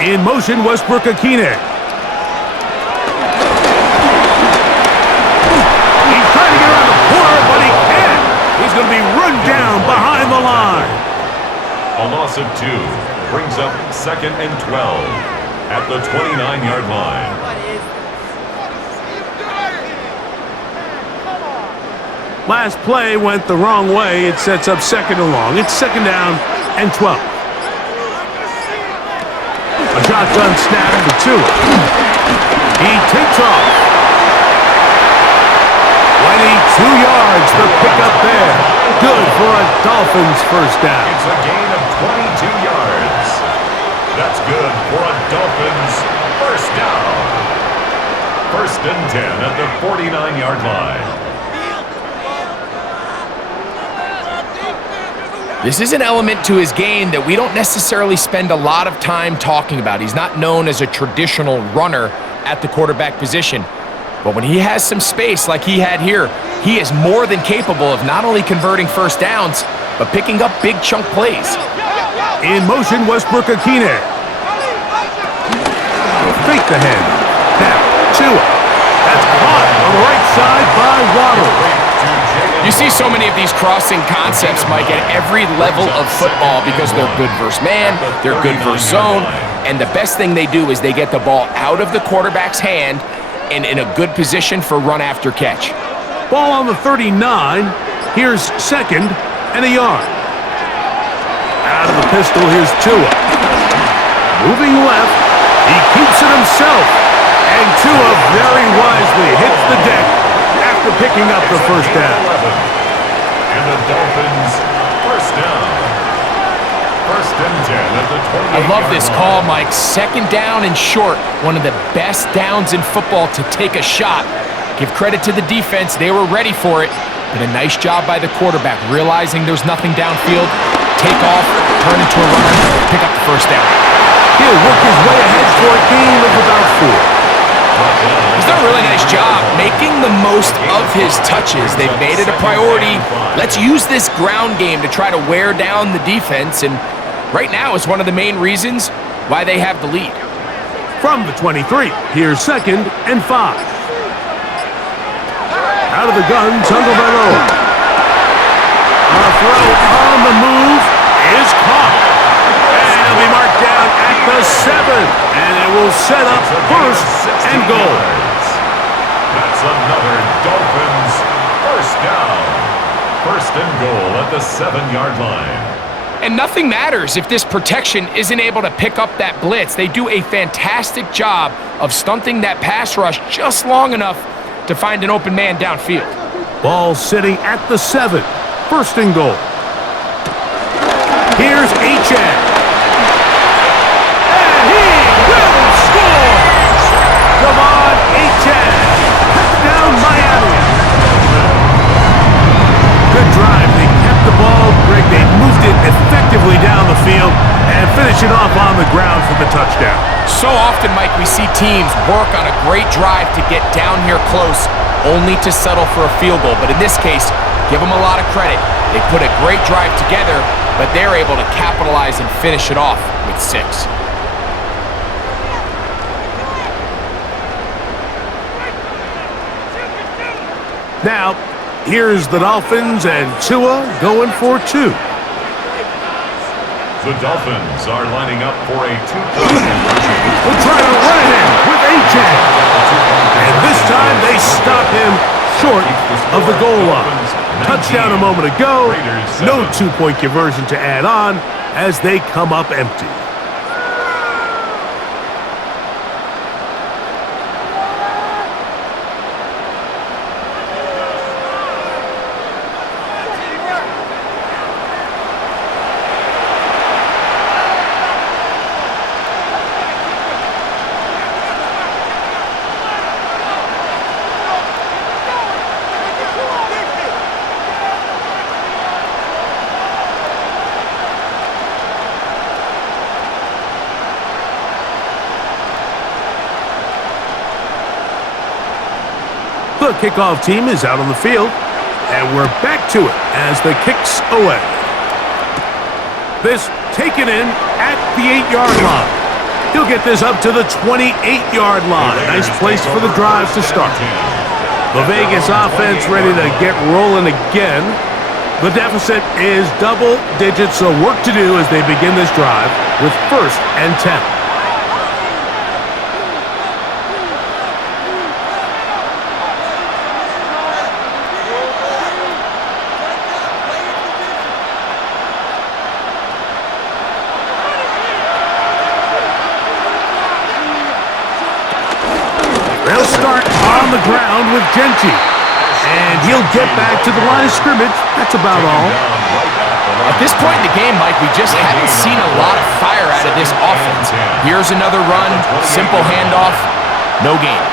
In motion, Westbrook-Akine. He's trying to get around the corner, but he can't. He's going to be run down behind the line. A loss of 2 brings up 2nd and 12 at the 29-yard line. Last play went the wrong way. It sets up second and long. It's second down and 12. A shotgun snap for Tua. He takes off. 22 yards, the pickup there. Good for a Dolphins first down. It's a gain of 22 yards. That's good for a Dolphins first down. First and 10 at the 49-yard line. This is an element to his game that we don't necessarily spend a lot of time talking about. He's not known as a traditional runner at the quarterback position. But when he has some space like he had here, he is more than capable of not only converting first downs, but picking up big chunk plays. In motion, Westbrook-Akine. Fake the hand. Now, Tua. That's caught on the right side by Waddle. You see so many of these crossing concepts, Mike, at every level of football because they're good versus man, they're good versus zone, and the best thing they do is they get the ball out of the quarterback's hand and in a good position for run after catch. Ball on the 39. Here's second and a yard. Out of the pistol, here's Tua. Moving left, he keeps it himself, and Tua very wisely hits the deck after picking up the first down. And the Dolphins first down. First and 10 at the 28. I love this call, Mike. Second down and short. One of the best downs in football to take a shot. Give credit to the defense. They were ready for it. But a nice job by the quarterback, realizing there's nothing downfield. Take off, turn into a runner, pick up the first down. He'll work his way ahead for a gain of about 4. He's done a really nice job making the most of his touches. They've made it a priority. Let's use this ground game to try to wear down the defense, and right now it's one of the main reasons why they have the lead. From the 23, here's second and 5. Out of the gun, Tagovailoa. A throw on the move is caught. And it'll be marked down at the 7. And it will set up first and goal. That's another Dolphins first down. First and goal at the 7-yard line. And nothing matters if this protection isn't able to pick up that blitz. They do a fantastic job of stunting that pass rush just long enough to find an open man downfield. Ball sitting at the 7. First and goal. Here's H.N. And he will score! Devon H.N. Touchdown Miami. Good drive. They kept the ball. Greg, they moved it effectively down the field and finish it off on the ground for the touchdown. So often, Mike, we see teams work on a great drive to get down here close, only to settle for a field goal. But in this case, give them a lot of credit. They put a great drive together, but they're able to capitalize and finish it off with 6. Now, here's the Dolphins and Tua going for 2. The Dolphins are lining up for a 2-point conversion. We'll try to run it in with H.N. And this time they stop him short of the goal line. Touchdown a moment ago. No 2-point conversion to add on as they come up empty. The kickoff team is out on the field, and we're back to it as the kick's away. This taken in at the 8-yard line. He'll get this up to the 28-yard line. Nice place for the drive to start. The Vegas offense ready to get rolling again. The deficit is double digits, so work to do as they begin this drive with first and 10. on the ground with Genti. And he'll get back to the line of scrimmage. That's about all. At this point in the game, Mike, we just haven't seen a lot of fire out of this offense. Here's another run, simple handoff, no gain.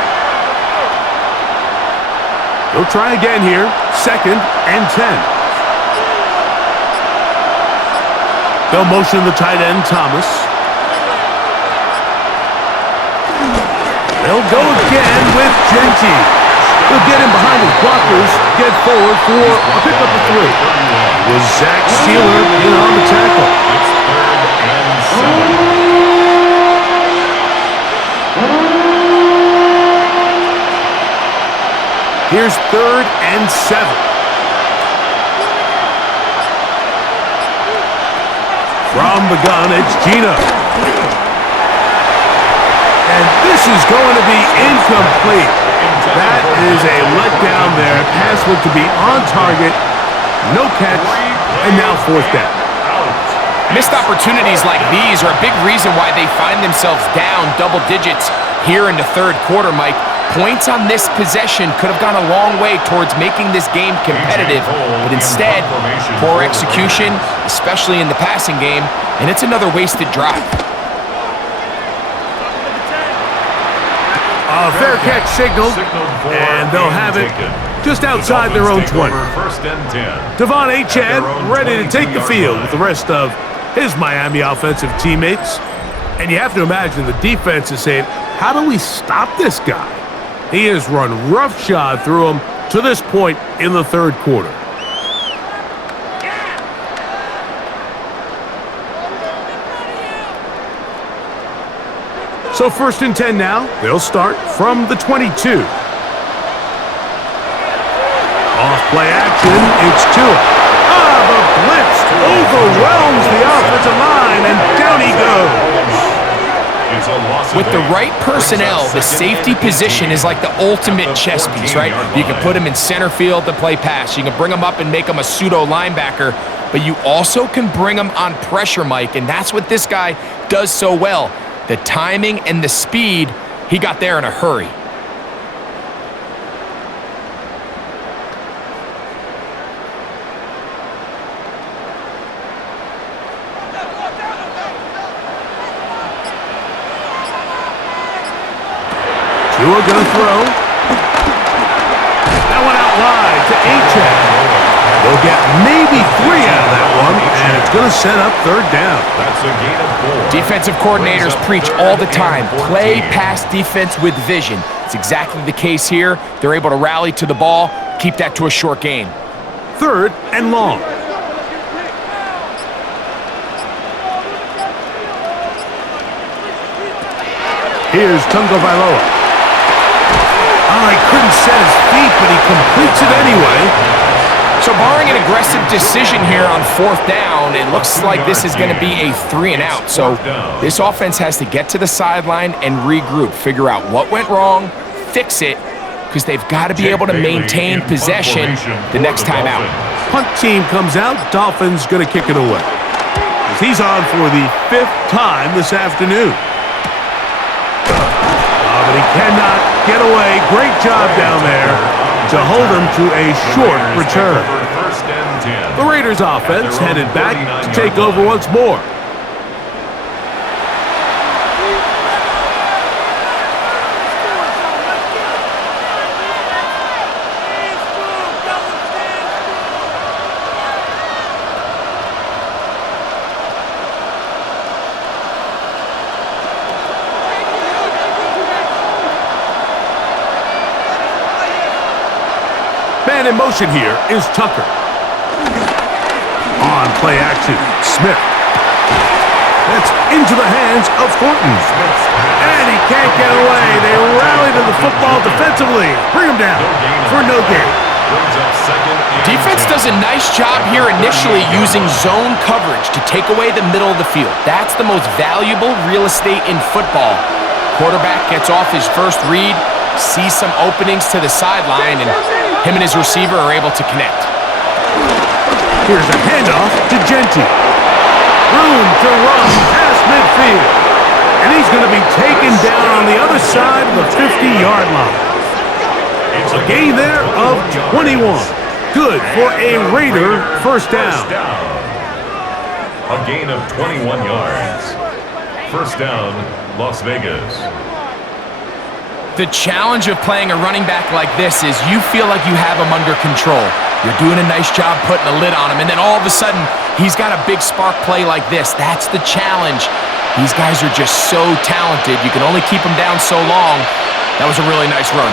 He'll try again here, 2nd and 10. They'll motion the tight end, Thomas. They'll go again with Genti. He'll get him behind his blockers, get forward for a pickup of 3. It was Zach Sealer in on the tackle. It's 3rd and 7. Here's 3rd and 7. From the gun, it's Gino. And this is going to be incomplete. That is a letdown there. Pass looked to be on target. No catch. And now 4th down. Missed opportunities like these are a big reason why they find themselves down double digits here in the 3rd quarter, Mike. Points on this possession could have gone a long way towards making this game competitive, but instead, poor execution, especially in the passing game, and it's another wasted drive. A fair catch signaled, and they'll have it just outside their own 20. Devon Achane ready to take the field with the rest of his Miami offensive teammates. And you have to imagine the defense is saying, how do we stop this guy? He has run roughshod through him to this point in the 3rd quarter. So 1st and 10 now. They'll start from the 22. Off play action, it's Tua. The blitz overwhelms the offensive line, and down he goes. With the right personnel, the safety position is like the ultimate chess piece, right? You can put him in center field to play pass. You can bring him up and make him a pseudo linebacker, but you also can bring him on pressure, Mike, and that's what this guy does so well. The timing and the speed, he got there in a hurry. Tua gonna throw. That one out wide to Achane. They'll get maybe 3 out of that one, and it's going to set up 3rd down. That's a gain of 4. Defensive coordinators preach all the time, play pass defense with vision. It's exactly the case here. They're able to rally to the ball, keep that to a short gain. 3rd and long. Here's Tungo Bailoa. Oh, he couldn't set his feet, but he completes it anyway. So barring an aggressive decision here on 4th down, it looks like this is going to be a 3 and out. So this offense has to get to the sideline and regroup, figure out what went wrong, fix it, because they've got to be able to maintain possession the next time out. Punt team comes out. Dolphins going to kick it away. He's on for the 5th time this afternoon. But he cannot get away. Great job down there to hold him to a short return. The Raiders offense headed back to take over once more. Man in motion here is Tucker. On play action, Smith. That's into the hands of Thornton. And he can't get away. They rally to the football defensively. Bring him down for no gain. Defense does a nice job here initially using zone coverage to take away the middle of the field. That's the most valuable real estate in football. Quarterback gets off his first read, sees some openings to the sideline, and him and his receiver are able to connect. Here's a handoff to Genti. Room to run past midfield. And he's going to be taken down on the other side of the 50-yard line. A gain there of 21. Good for a Raider first down. A gain of 21 yards. First down, Las Vegas. The challenge of playing a running back like this is you feel like you have him under control. You're doing a nice job putting a lid on him, and then all of a sudden, he's got a big spark play like this. That's the challenge. These guys are just so talented. You can only keep them down so long. That was a really nice run.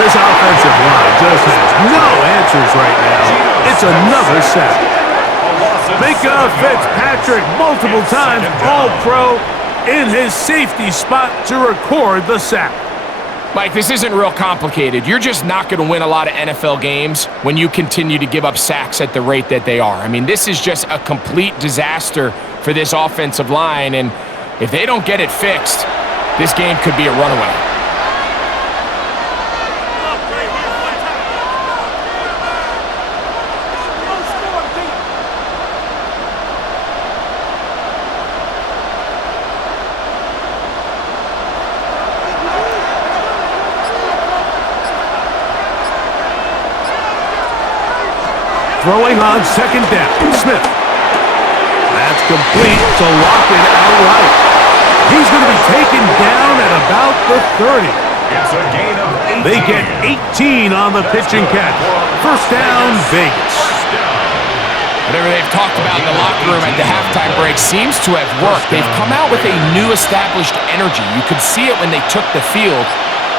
This offensive line just has no answers right now. It's another sack. Micah Fitzpatrick multiple times All-Pro in his safety spot to record the sack. Mike, this isn't real complicated. You're just not going to win a lot of NFL games when you continue to give up sacks at the rate that they are. I mean, this is just a complete disaster for this offensive line, and if they don't get it fixed, this game could be a runaway. Throwing on second down, Smith. That's complete to Lockett outright. He's going to be taken down at about the 30. It's a gain of 18. They get 18 on the pitch and catch. First down, Vegas. Whatever they've talked about in the locker room at the halftime break seems to have worked. They've come out with a new established energy. You could see it when they took the field.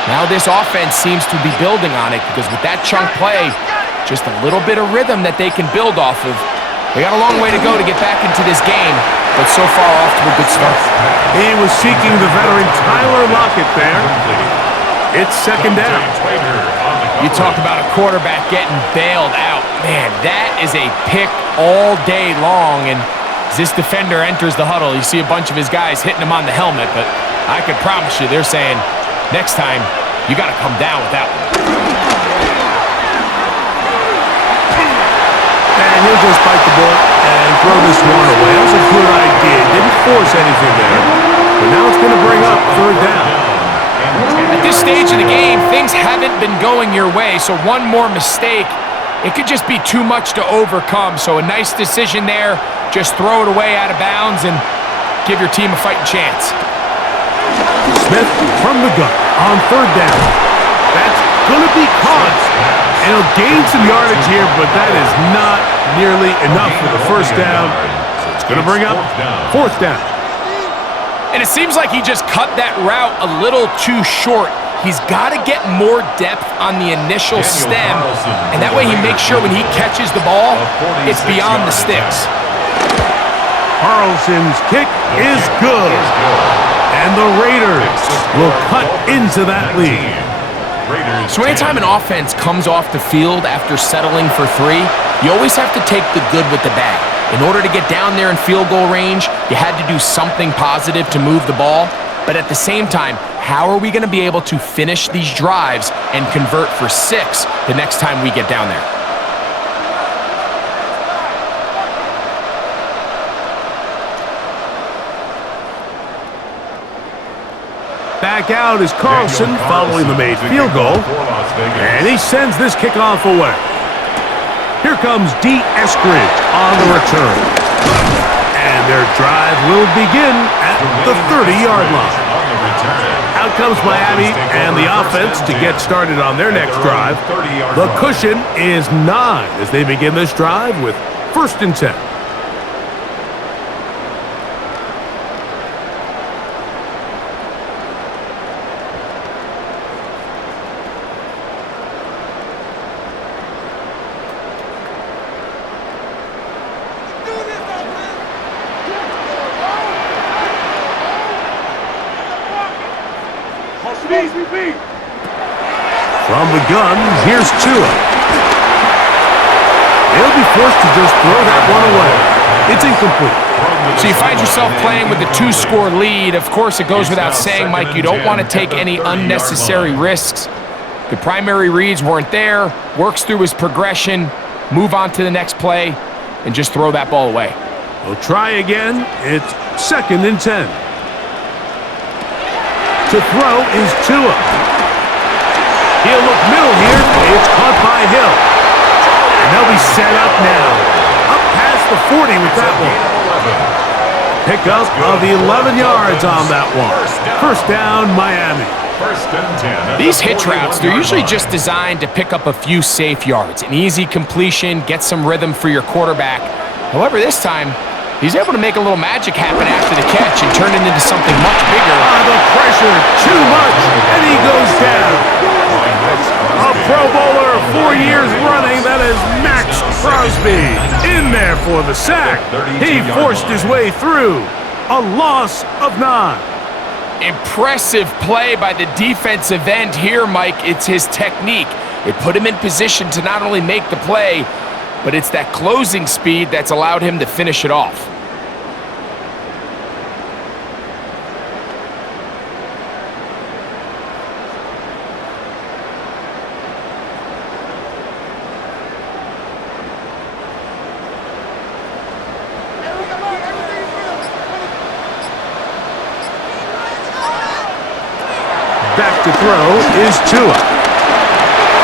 Now this offense seems to be building on it because with that chunk play, just a little bit of rhythm that they can build off of. They got a long way to go to get back into this game, but so far off to a good start. He was seeking the veteran Tyler Lockett there. It's second down. You talk about a quarterback getting bailed out. Man, that is a pick all day long, and as this defender enters the huddle, you see a bunch of his guys hitting him on the helmet, but I can promise you they're saying, next time, you got to come down with that one. And he'll just bite the bullet and throw this one away. That was a good idea. Didn't force anything there. But now it's going to bring up third down. At this stage of the game, things haven't been going your way, so one more mistake, it could just be too much to overcome. So a nice decision there. Just throw it away out of bounds and give your team a fighting chance. Smith from the gun on third down. That's going to be caught. And he'll gain some yardage here, but that is not nearly enough for the first down. So it's going to bring up fourth down. And it seems like he just cut that route a little too short. He's got to get more depth on the initial stem, and that way he makes sure when he catches the ball, it's beyond the sticks. Carlson's kick is good. And the Raiders will cut into that lead. So anytime an offense comes off the field after settling for three, you always have to take the good with the bad. In order to get down there in field goal range, you had to do something positive to move the ball. But at the same time, how are we going to be able to finish these drives and convert for 6 the next time we get down there? Back out is Carlson following the made field goal. And he sends this kickoff away. Here comes D. Eskridge on the return. And their drive will begin at the 30-yard line. Out comes Miami and the offense to get started on their next drive. The cushion is 9 as they begin this drive with first and 10. From the gun, here's Tua. He'll be forced to just throw that one away. It's incomplete. So you find yourself playing with a 2-score lead. Of course, it goes without saying, Mike, you don't want to take any unnecessary risks. The primary reads weren't there. Works through his progression, move on to the next play, and just throw that ball away. We'll try again. It's second and 10. To throw is Tua. He'll look middle here. It's caught by Hill. And they'll be set up now. Up past the 40 with that one. Pickup of 11 yards on that one. First down, Miami. First and 10. These hitch routes, they're usually just designed to pick up a few safe yards. An easy completion, get some rhythm for your quarterback. However, this time, he's able to make a little magic happen after the catch and turn it into something much bigger. The pressure, too much, and he goes down. A Pro Bowler 4 years running, that is Max Crosby. In there for the sack. He forced his way through. A loss of 9. Impressive play by the defensive end here, Mike. It's his technique. It put him in position to not only make the play, but it's that closing speed that's allowed him to finish it off. Back to throw is Tua.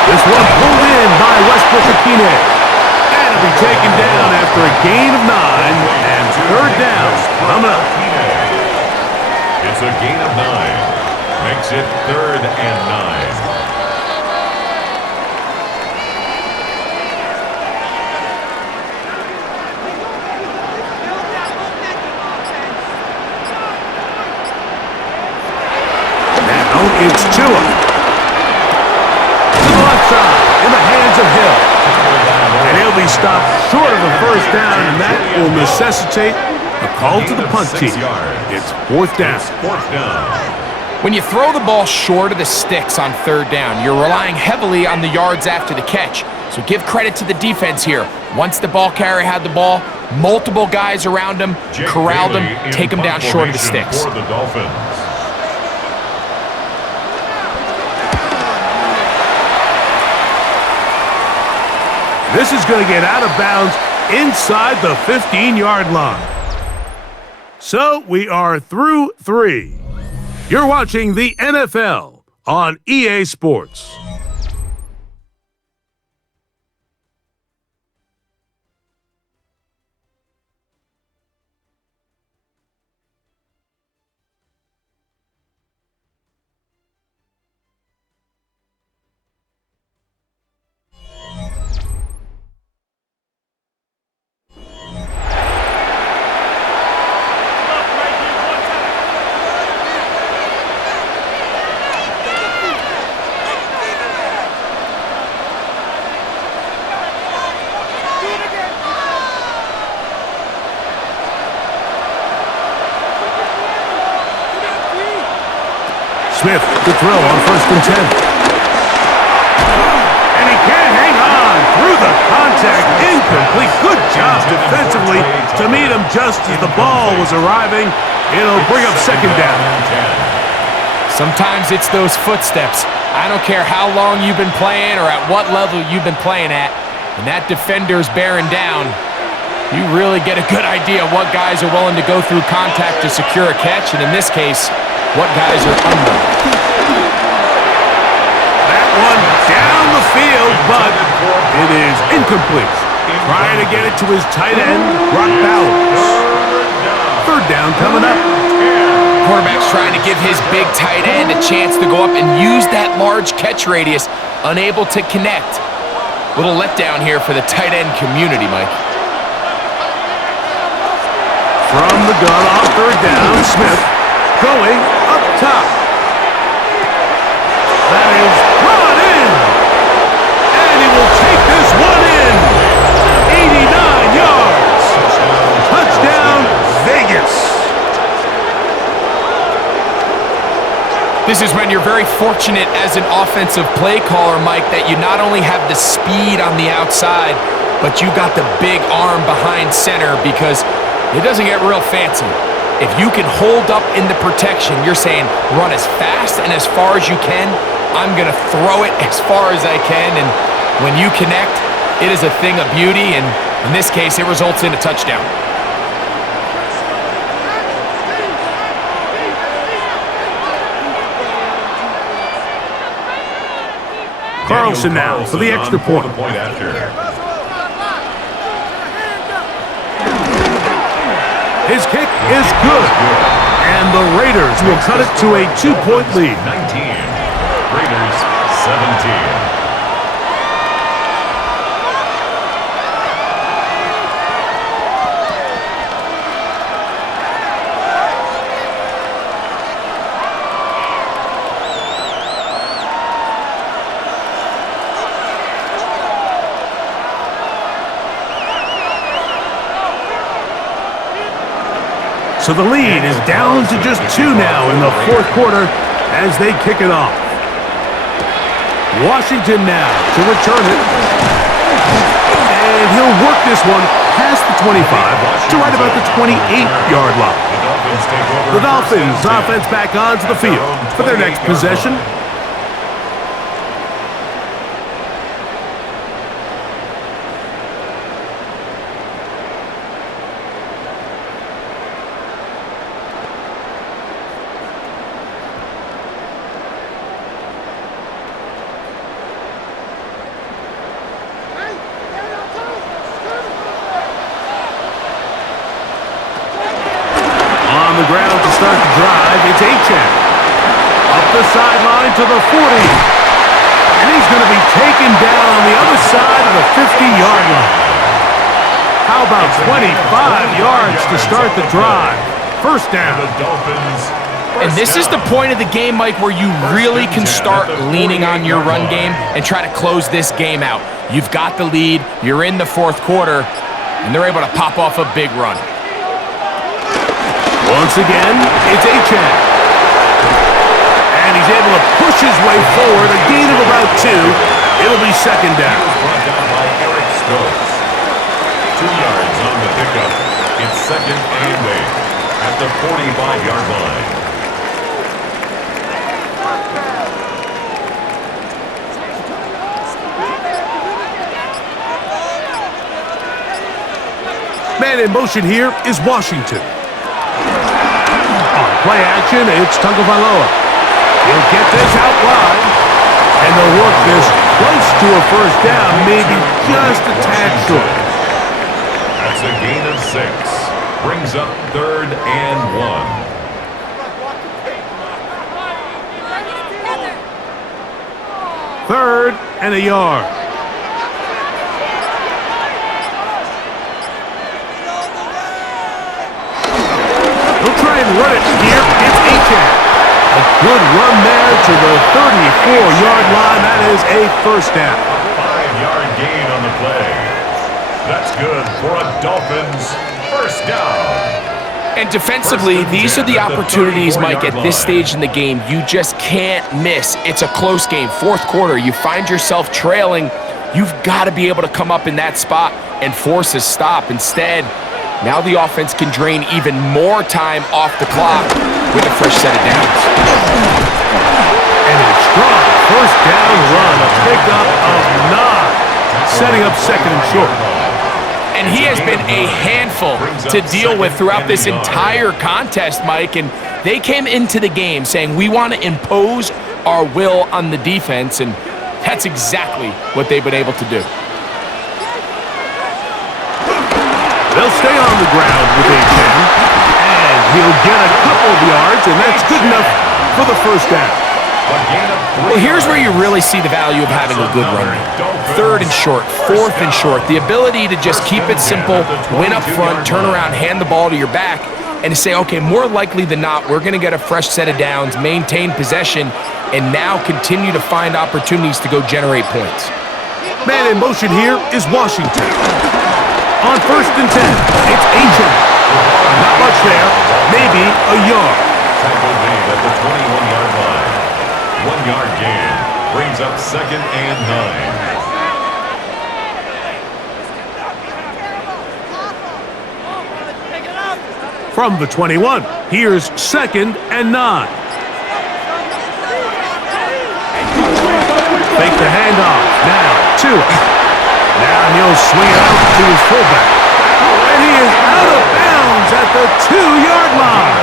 This one pulled in by Westbrook-Akine. And it'll be taken down after a gain of 9. And third down coming up. It's a gain of 9. Makes it 3rd and 9. It's Tua. To the left side, in the hands of Hill. And he'll be stopped short of a first down, and that will necessitate a call to the punt team. It's 4th down. When you throw the ball short of the sticks on 3rd down, you're relying heavily on the yards after the catch. So give credit to the defense here. Once the ball carrier had the ball, multiple guys around him, corralled him, take him down short of the sticks. For the Dolphins. This is going to get out of bounds inside the 15-yard line. So we are through 3. You're watching the NFL on EA Sports. Smith to throw on 1st and 10. And he can't hang on through the contact. Incomplete. Good job defensively to meet him just as the ball was arriving. It'll bring up 2nd down. Sometimes it's those footsteps. I don't care how long you've been playing or at what level you've been playing at. When that defender's bearing down, you really get a good idea of what guys are willing to go through contact to secure a catch, and in this case, what guys are under. That one down the field, but it is incomplete. Trying to get it to his tight end, Brock Bowers. 3rd down coming up. Quarterback's trying to give his big tight end a chance to go up and use that large catch radius, unable to connect. Little letdown here for the tight end community, Mike. From the gun on 3rd down, Smith going up top. That is brought in. And he will take this one in. 89 yards. Touchdown, Vegas. This is when you're very fortunate as an offensive play caller, Mike, that you not only have the speed on the outside, but you got the big arm behind center, because it doesn't get real fancy. If you can hold up in the protection, you're saying run as fast and as far as you can. I'm going to throw it as far as I can. And when you connect, it is a thing of beauty. And in this case, it results in a touchdown. Carlson now for the extra point. His kick is good. And the Raiders will cut it to a 2-point lead. 19. Raiders 17. So the lead is down to just 2 now in the fourth quarter as they kick it off. Washington now to return it. And he'll work this one past the 25 to right about the 28-yard line. The Dolphins offense back onto the field for their next possession. Ground to start the drive. It's Achane. Up the sideline to the 40. And he's going to be taken down on the other side of the 50-yard line. How about 25 yards to start the drive? First down. And this is the point of the game, Mike, where you really can start leaning on your run game and try to close this game out. You've got the lead. You're in the fourth quarter, and they're able to pop off a big run. Once again, it's Achane. And he's able to push his way forward, a gain of about 2. It'll be second down. Brought down by Eric Stokes. 2 yards on the pickup. It's second and 8 at the 45-yard line. Man in motion here is Washington. Play action, it's Tagovailoa. He'll get this out wide, and they'll work this close to a first down, maybe just a tad short. That's a gain of 6. Brings up 3rd and 1. 3rd and a yard. Run it here. It's Achane. A good run there to the 34-yard line. That is a first down. 5-yard gain on the play. That's good for a Dolphins first down. And defensively, these are the opportunities, Mike, at this stage in the game you just can't miss. It's a close game. Fourth quarter, you find yourself trailing. You've got to be able to come up in that spot and force a stop. Instead, now the offense can drain even more time off the clock with a fresh set of downs. And a strong first down run, a pickup of 9, setting up second and short. And he has been a handful to deal with throughout this entire contest, Mike. And they came into the game saying, we want to impose our will on the defense, and that's exactly what they've been able to do. They'll stay on the ground with Achane, and he'll get a couple of yards, and that's good enough for the first down. Well, here's where you really see the value of having a good run game. 3rd and short, 4th and short. The ability to just keep it simple, win up front, turn around, hand the ball to your back, and to say, okay, more likely than not, we're going to get a fresh set of downs, maintain possession, and now continue to find opportunities to go generate points. Man in motion here is Washington. On 1st and 10, it's Achane. Not much there, maybe a yard. Tackle made at the 21-yard line. 1-yard gain brings up second and 9. From the 21, here's second and 9. Fake the handoff, now to it. Now he'll swing it out to his fullback. And he is out of bounds at the 2-yard line.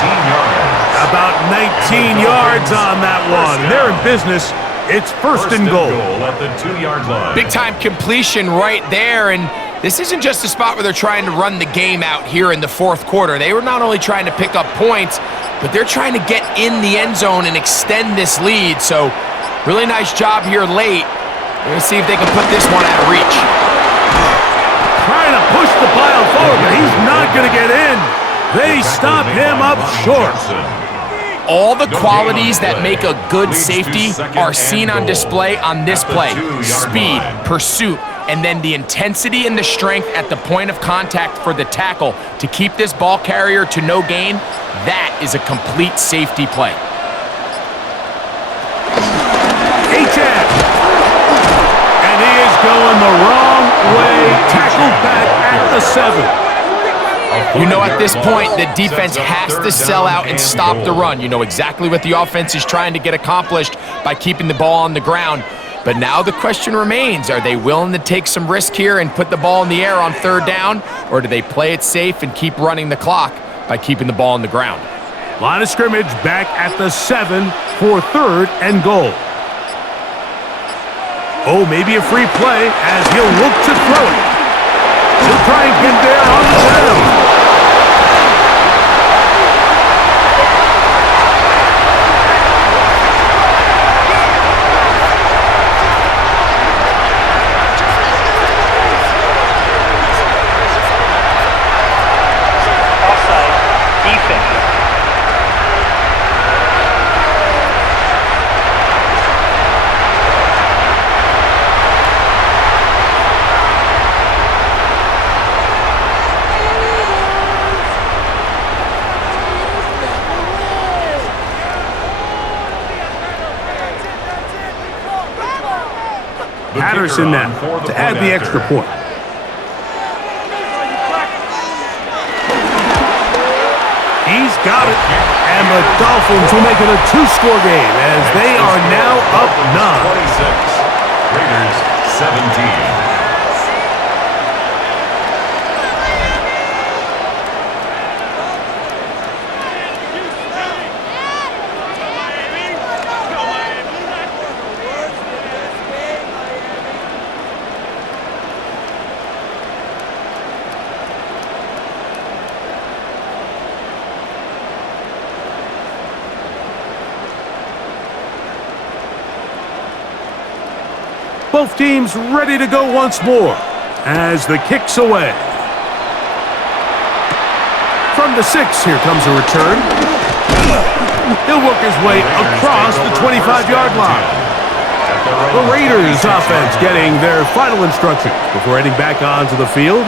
19 yards. About 19 yards on that one. They're in business It's first and goal. At the 2-yard line. Big-time completion right there, and this isn't just a spot where they're trying to run the game out here in the fourth quarter. They were not only trying to pick up points, but they're trying to get in the end zone and extend this lead. So really nice job here late. We're going to see if they can put this one out of reach. Trying to push the pile forward, but he's not going to get in. They stop him up short. All the qualities that make a good safety are seen on display on this play. Speed, pursuit, and then the intensity and the strength at the point of contact for the tackle to keep this ball carrier to no gain. That is a complete safety play. H.F. And he is going the wrong way. Tackled back at the 7. You know at this point the defense has to sell out and stop the run. You know exactly what the offense is trying to get accomplished by keeping the ball on the ground. But now the question remains, are they willing to take some risk here and put the ball in the air on third down? Or do they play it safe and keep running the clock by keeping the ball on the ground? Line of scrimmage back at the 7 for third and goal. Oh, maybe a free play as he'll look to throw it. He'll try and get there on the ground. Patterson now to add the extra point. He's got it. And the Dolphins will make it a 2-score game as they are now up 9. 26. Raiders 17. Both teams ready to go once more as the kick's away. From the 6, here comes a return. He'll work his way across the 25-yard line. The Raiders offense getting their final instructions before heading back onto the field.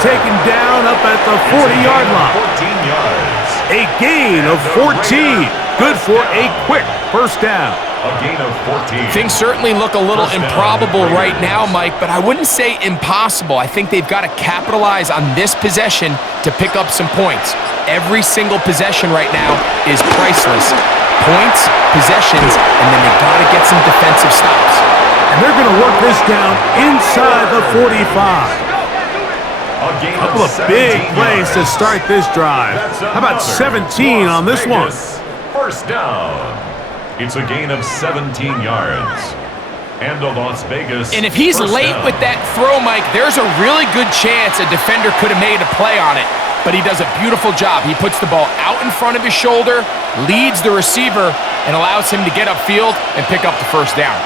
Taken down up at the 40-yard line. 14 yards. A gain of 14. Good for a quick first down. A gain of 14. Things certainly look a little improbable right now, Mike, but I wouldn't say impossible. I think they've got to capitalize on this possession to pick up some points. Every single possession right now is priceless. Points, possessions, and then they've got to get some defensive stops. And they're going to work this down inside the 45. A couple of big plays to start this drive. How about 17 on this one? First down. It's a gain of 17 yards. And a Las Vegas. And if he's late with that throw, Mike, there's a really good chance a defender could have made a play on it. But he does a beautiful job. He puts the ball out in front of his shoulder, leads the receiver, and allows him to get upfield and pick up the first down.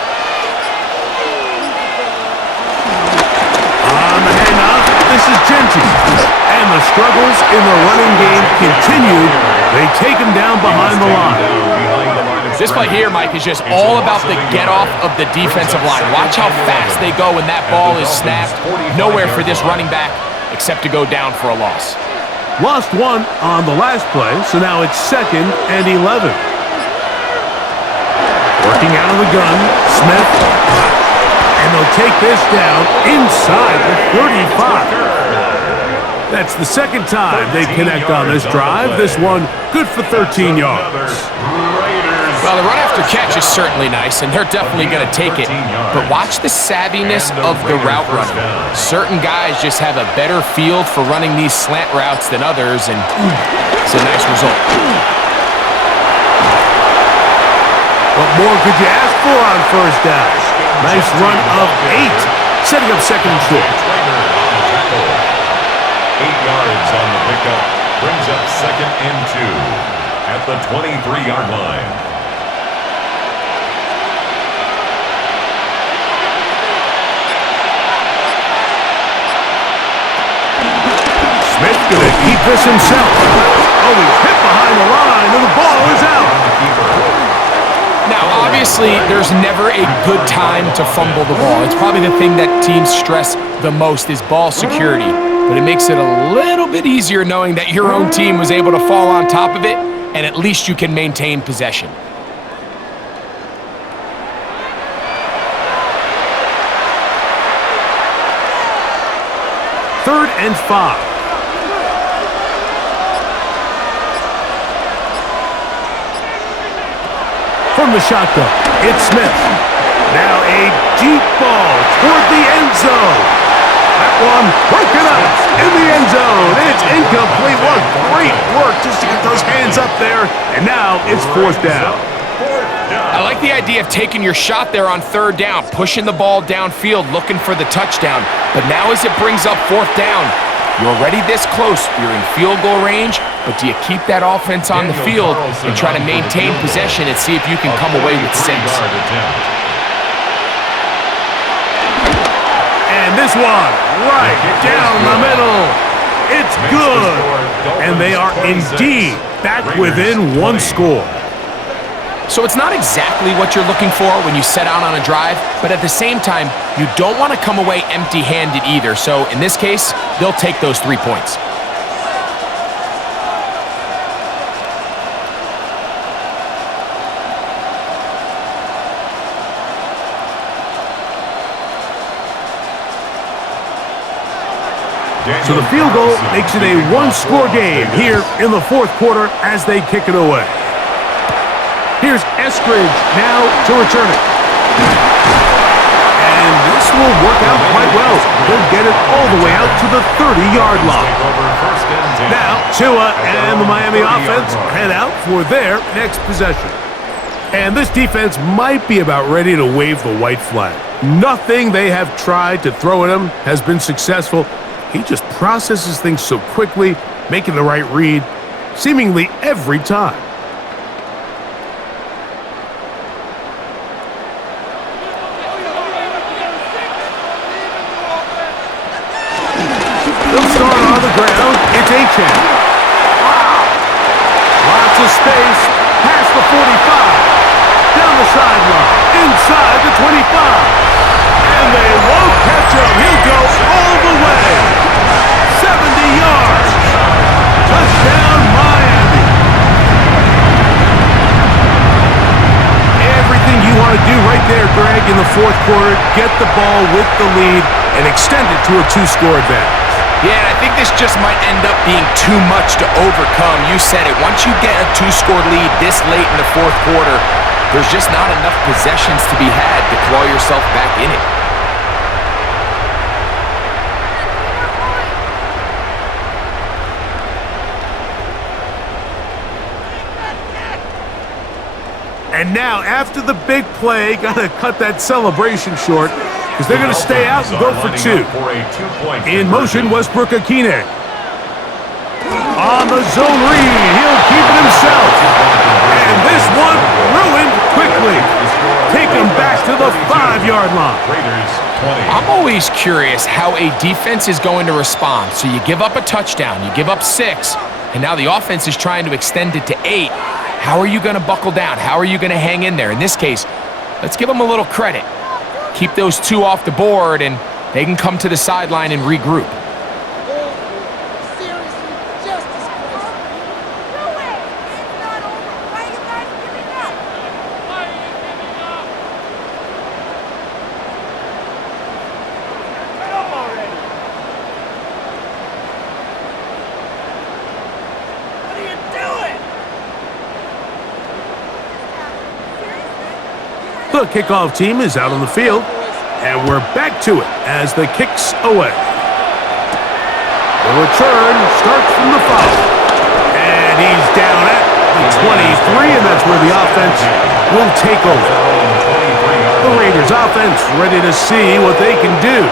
On the handoff, this is Genty. And the struggles in the running game continue. They take him down behind the line. This play here, Mike, is just all about the get-off of the defensive line. Watch how fast they go when that ball is snapped. Nowhere for this running back except to go down for a loss. Lost one on the last play, so now it's 2nd and 11. Working Looking out of the gun, Smith. And they'll take this down inside the 35. That's the second time they connect on this drive. This one good for 13 yards. Well, the run after catch is certainly nice, and they're definitely going to take it. But watch the savviness of the route running. Certain guys just have a better feel for running these slant routes than others, and it's a nice result. What more could you ask for on first down? Nice run of 8, setting up second and short. 8 yards on the pickup, brings up second and 2 at the 23-yard line. Smith gonna keep this himself. Oh, he's hit behind the line, and the ball is out. Now, obviously, there's never a good time to fumble the ball. It's probably the thing that teams stress the most is ball security. But it makes it a little bit easier knowing that your own team was able to fall on top of it, and at least you can maintain possession. Third and 5. From the shotgun, it's Smith. Now a deep ball toward the end zone. That one broken up in the end zone. It's incomplete. What great work just to get those hands up there. And now it's fourth down. I like the idea of taking your shot there on third down, pushing the ball downfield, looking for the touchdown. But now as it brings up fourth down, you're already this close. You're in field goal range, but do you keep that offense on the field and try to maintain possession and see if you can come away with 6? And this one, right down the middle. It's good. And they are indeed back within one score. So it's not exactly what you're looking for when you set out on a drive, but at the same time, you don't want to come away empty-handed either. So in this case, they'll take those 3 points. So the field goal makes it a one-score game here in the fourth quarter as they kick it away. Here's Eskridge now to return it. And this will work out quite well. They'll get it all the way out to the 30-yard line. Now, Tua and the Miami offense head out for their next possession. And this defense might be about ready to wave the white flag. Nothing they have tried to throw at him has been successful. He just processes things so quickly, making the right read, seemingly every time. They'll start on the ground. It's Achane. Wow. Lots of space. Past the 45. Down the sideline. Inside the 25. And they won't catch him. He'll go all the way. 70 yards. Touchdown, Miami. Everything you want to do right there, Greg, in the fourth quarter. Get the ball with the lead and extend it to a 2-score advantage. Yeah, and I think this just might end up being too much to overcome. You said it. Once you get a 2-score lead this late in the fourth quarter, there's just not enough possessions to be had to claw yourself back in it. And now, after the big play, got to cut that celebration short because they're going to stay out and go for 2. In motion, Westbrook-Akine. On the zone read, he'll keep it himself. And this one ruined quickly. Take him back to the 5-yard line. I'm always curious how a defense is going to respond. So you give up a touchdown, you give up 6, and now the offense is trying to extend it to 8. How are you going to buckle down? How are you going to hang in there? In this case, let's give them a little credit. Keep those 2 off the board, and they can come to the sideline and regroup. The kickoff team is out on the field, and we're back to it as the kick's away. The return starts from the 5. And he's down at the 23, and that's where the offense will take over. The Raiders offense ready to see what they can do.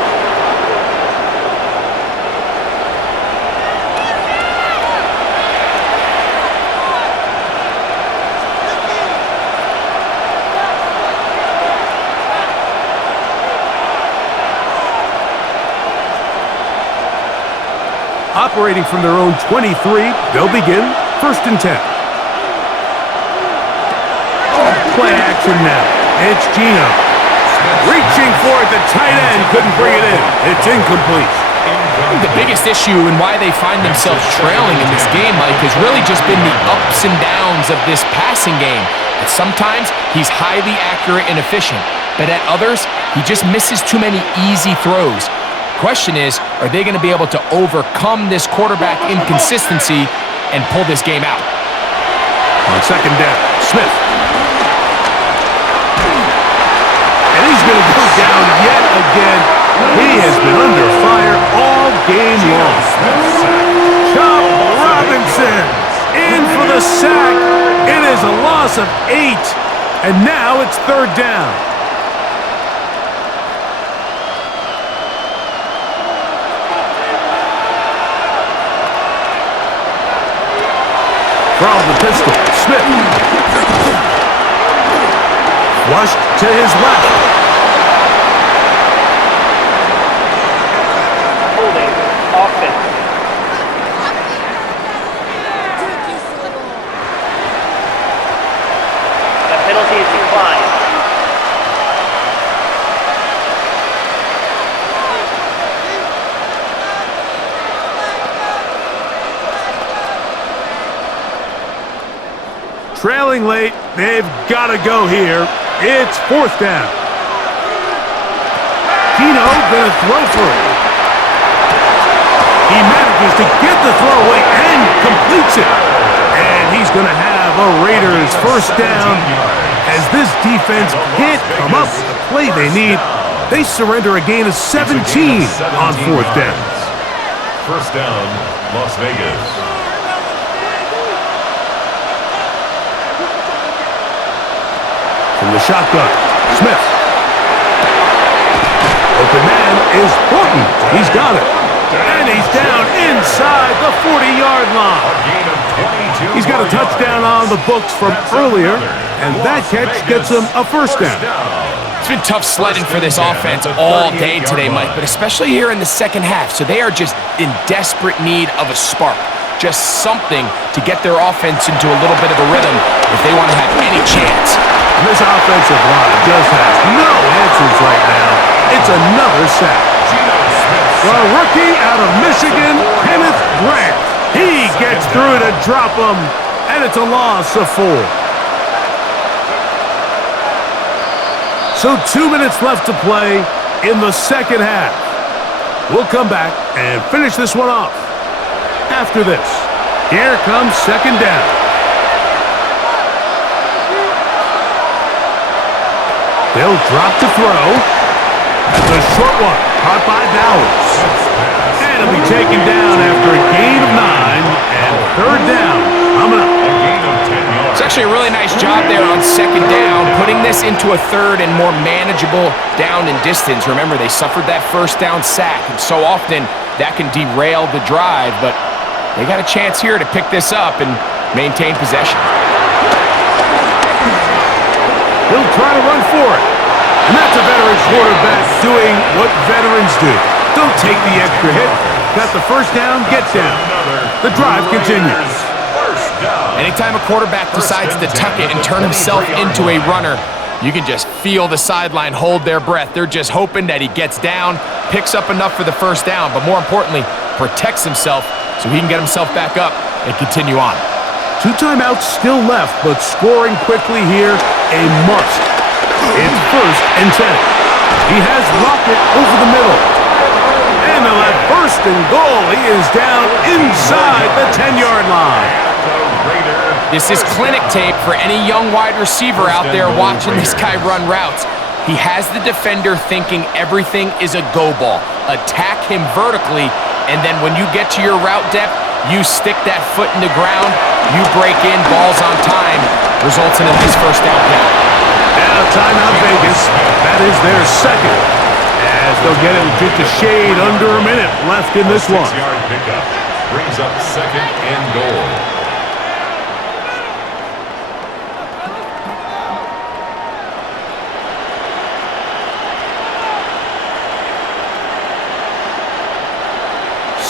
Operating from their own 23, they'll begin 1st and 10. Play action now. It's Geno. Reaching for it, the tight end couldn't bring it in. It's incomplete. The biggest issue and why they find themselves trailing in this game, Mike, has really just been the ups and downs of this passing game. And sometimes he's highly accurate and efficient, but at others, he just misses too many easy throws. Question is, are they going to be able to overcome this quarterback inconsistency and pull this game out? On 2nd down, Smith. And he's going to go down yet again. He has been under fire all game long. Chop Robinson in for the sack. It is a loss of 8. And now it's 3rd down. From the pistol, Smith. Flushed to his left. Holding offense. The penalty is declined. Trailing late, they've got to go here. It's 4th down. Geno gonna throw for it. He manages to get the throw away and completes it. And he's gonna have a Raiders 1st down. As this defense can't come up with the play they need, they surrender a gain of 17 on 4th down. 1st down, Las Vegas. From the shotgun, Smith. Open man is Horton. He's got it. And he's down inside the 40-yard line. He's got a touchdown on the books from earlier, and that catch gets him a 1st down. It's been tough sledding for this offense all day today, Mike, but especially here in the 2nd half. So they are just in desperate need of a spark. Just something to get their offense into a little bit of a rhythm if they want to have any chance. This offensive line just has no answers right now. It's another sack. The rookie out of Michigan, Kenneth Grant. He gets through to drop him, and it's a loss of 4. So 2 minutes left to play in the 2nd half. We'll come back and finish this one off. After this, here comes 2nd down. They'll drop to throw. That's a short one, caught by Bowers. And it'll be taken down after a gain of 9, and 3rd down coming up. It's actually a really nice job there on 2nd down, putting this into a 3rd and more manageable down and distance. Remember, they suffered that 1st down sack, and so often that can derail the drive, but they got a chance here to pick this up and maintain possession. He'll try to run for it. And that's a veteran quarterback doing what veterans do. Don't take the extra hit. Got the 1st down, get down. The drive continues. Anytime a quarterback decides to tuck it and turn himself into a runner, you can just feel the sideline hold their breath. They're just hoping that he gets down, picks up enough for the 1st down, but more importantly, protects himself so he can get himself back up and continue on. 2 timeouts still left, but scoring quickly here, a must. It's 1st and 10. He has Rocket over the middle. And they'll have 1st and goal. He is down inside the 10-yard line. The Raider This is clinic tape for any young wide receiver out there watching this guy run routes. He has the defender thinking everything is a go ball. Attack him vertically, and then when you get to your route depth, you stick that foot in the ground, you break in, balls on time, results in a nice first down penalty. Now timeout Vegas. That is their second. As they'll get it with just a shade under a minute left in this one. 6-yard pickup brings up second and goal.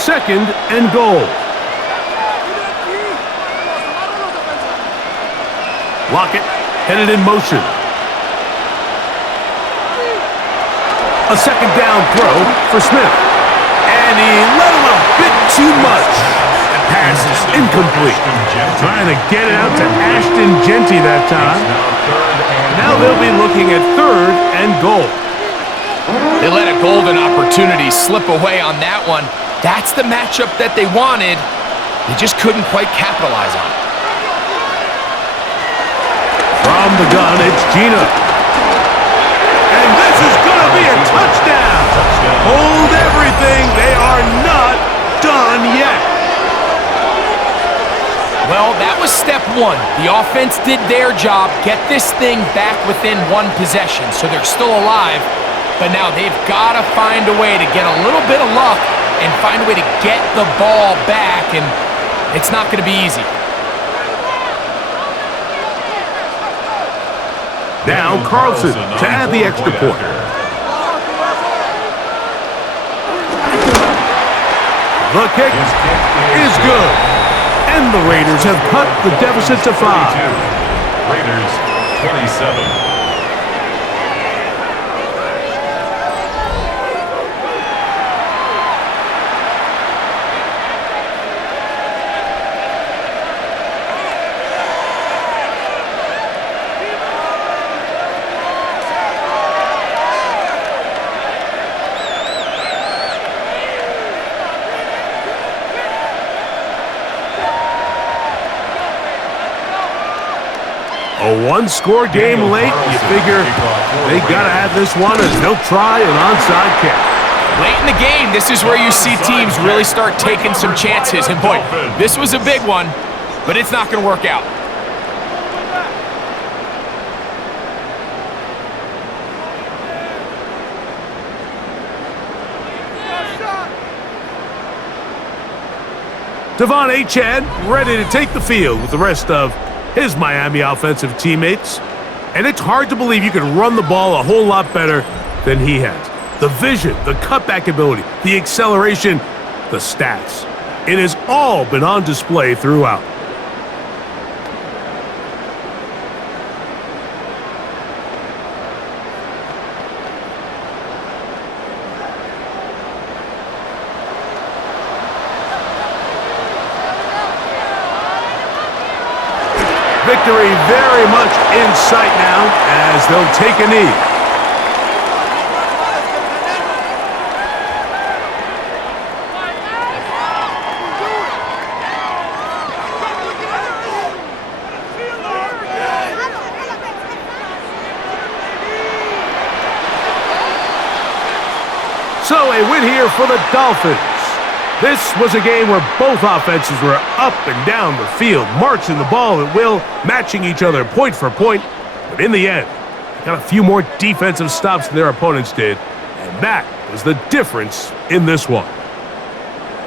Second and goal. Lockett headed in motion. A second down throw for Smith. And he let him a bit too much. The pass is incomplete. Trying to get it out to Ashton Genty that time. Now they'll be looking at third and goal. They let a golden opportunity slip away on that one. That's the matchup that they wanted. They just couldn't quite capitalize on it. From the gun, it's Gina. And this is going to be a touchdown. Hold everything. They are not done yet. Well, that was step one. The offense did their job, get this thing back within one possession, so they're still alive. But now they've got to find a way to get a little bit of luck and find a way to get the ball back, and it's not going to be easy. Now Carlson to add the extra point. The kick is good. And the Raiders have cut the deficit to 5. Raiders 27. A one-score game late. You figure they got to have this one as they'll try an onside kick. Late in the game, this is where you see teams really start taking some chances. And boy, this was a big one, but it's not going to work out. Devon Achane ready to take the field with the rest of his Miami offensive teammates. And it's hard to believe you can run the ball a whole lot better than he has. The vision, the cutback ability, the acceleration, the stats. It has all been on display throughout. Victory very much in sight now as they'll take a knee. So a win here for the Dolphins. This was a game where both offenses were up and down the field, marching the ball at will, matching each other point for point. But in the end, they got a few more defensive stops than their opponents did, and that was the difference in this one.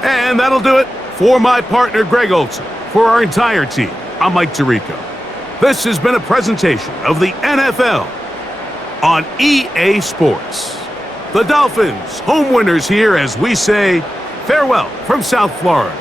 And that'll do it for my partner, Greg Olson. For our entire team, I'm Mike Tirico. This has been a presentation of the NFL on EA Sports. The Dolphins, home winners here as we say farewell from South Florida.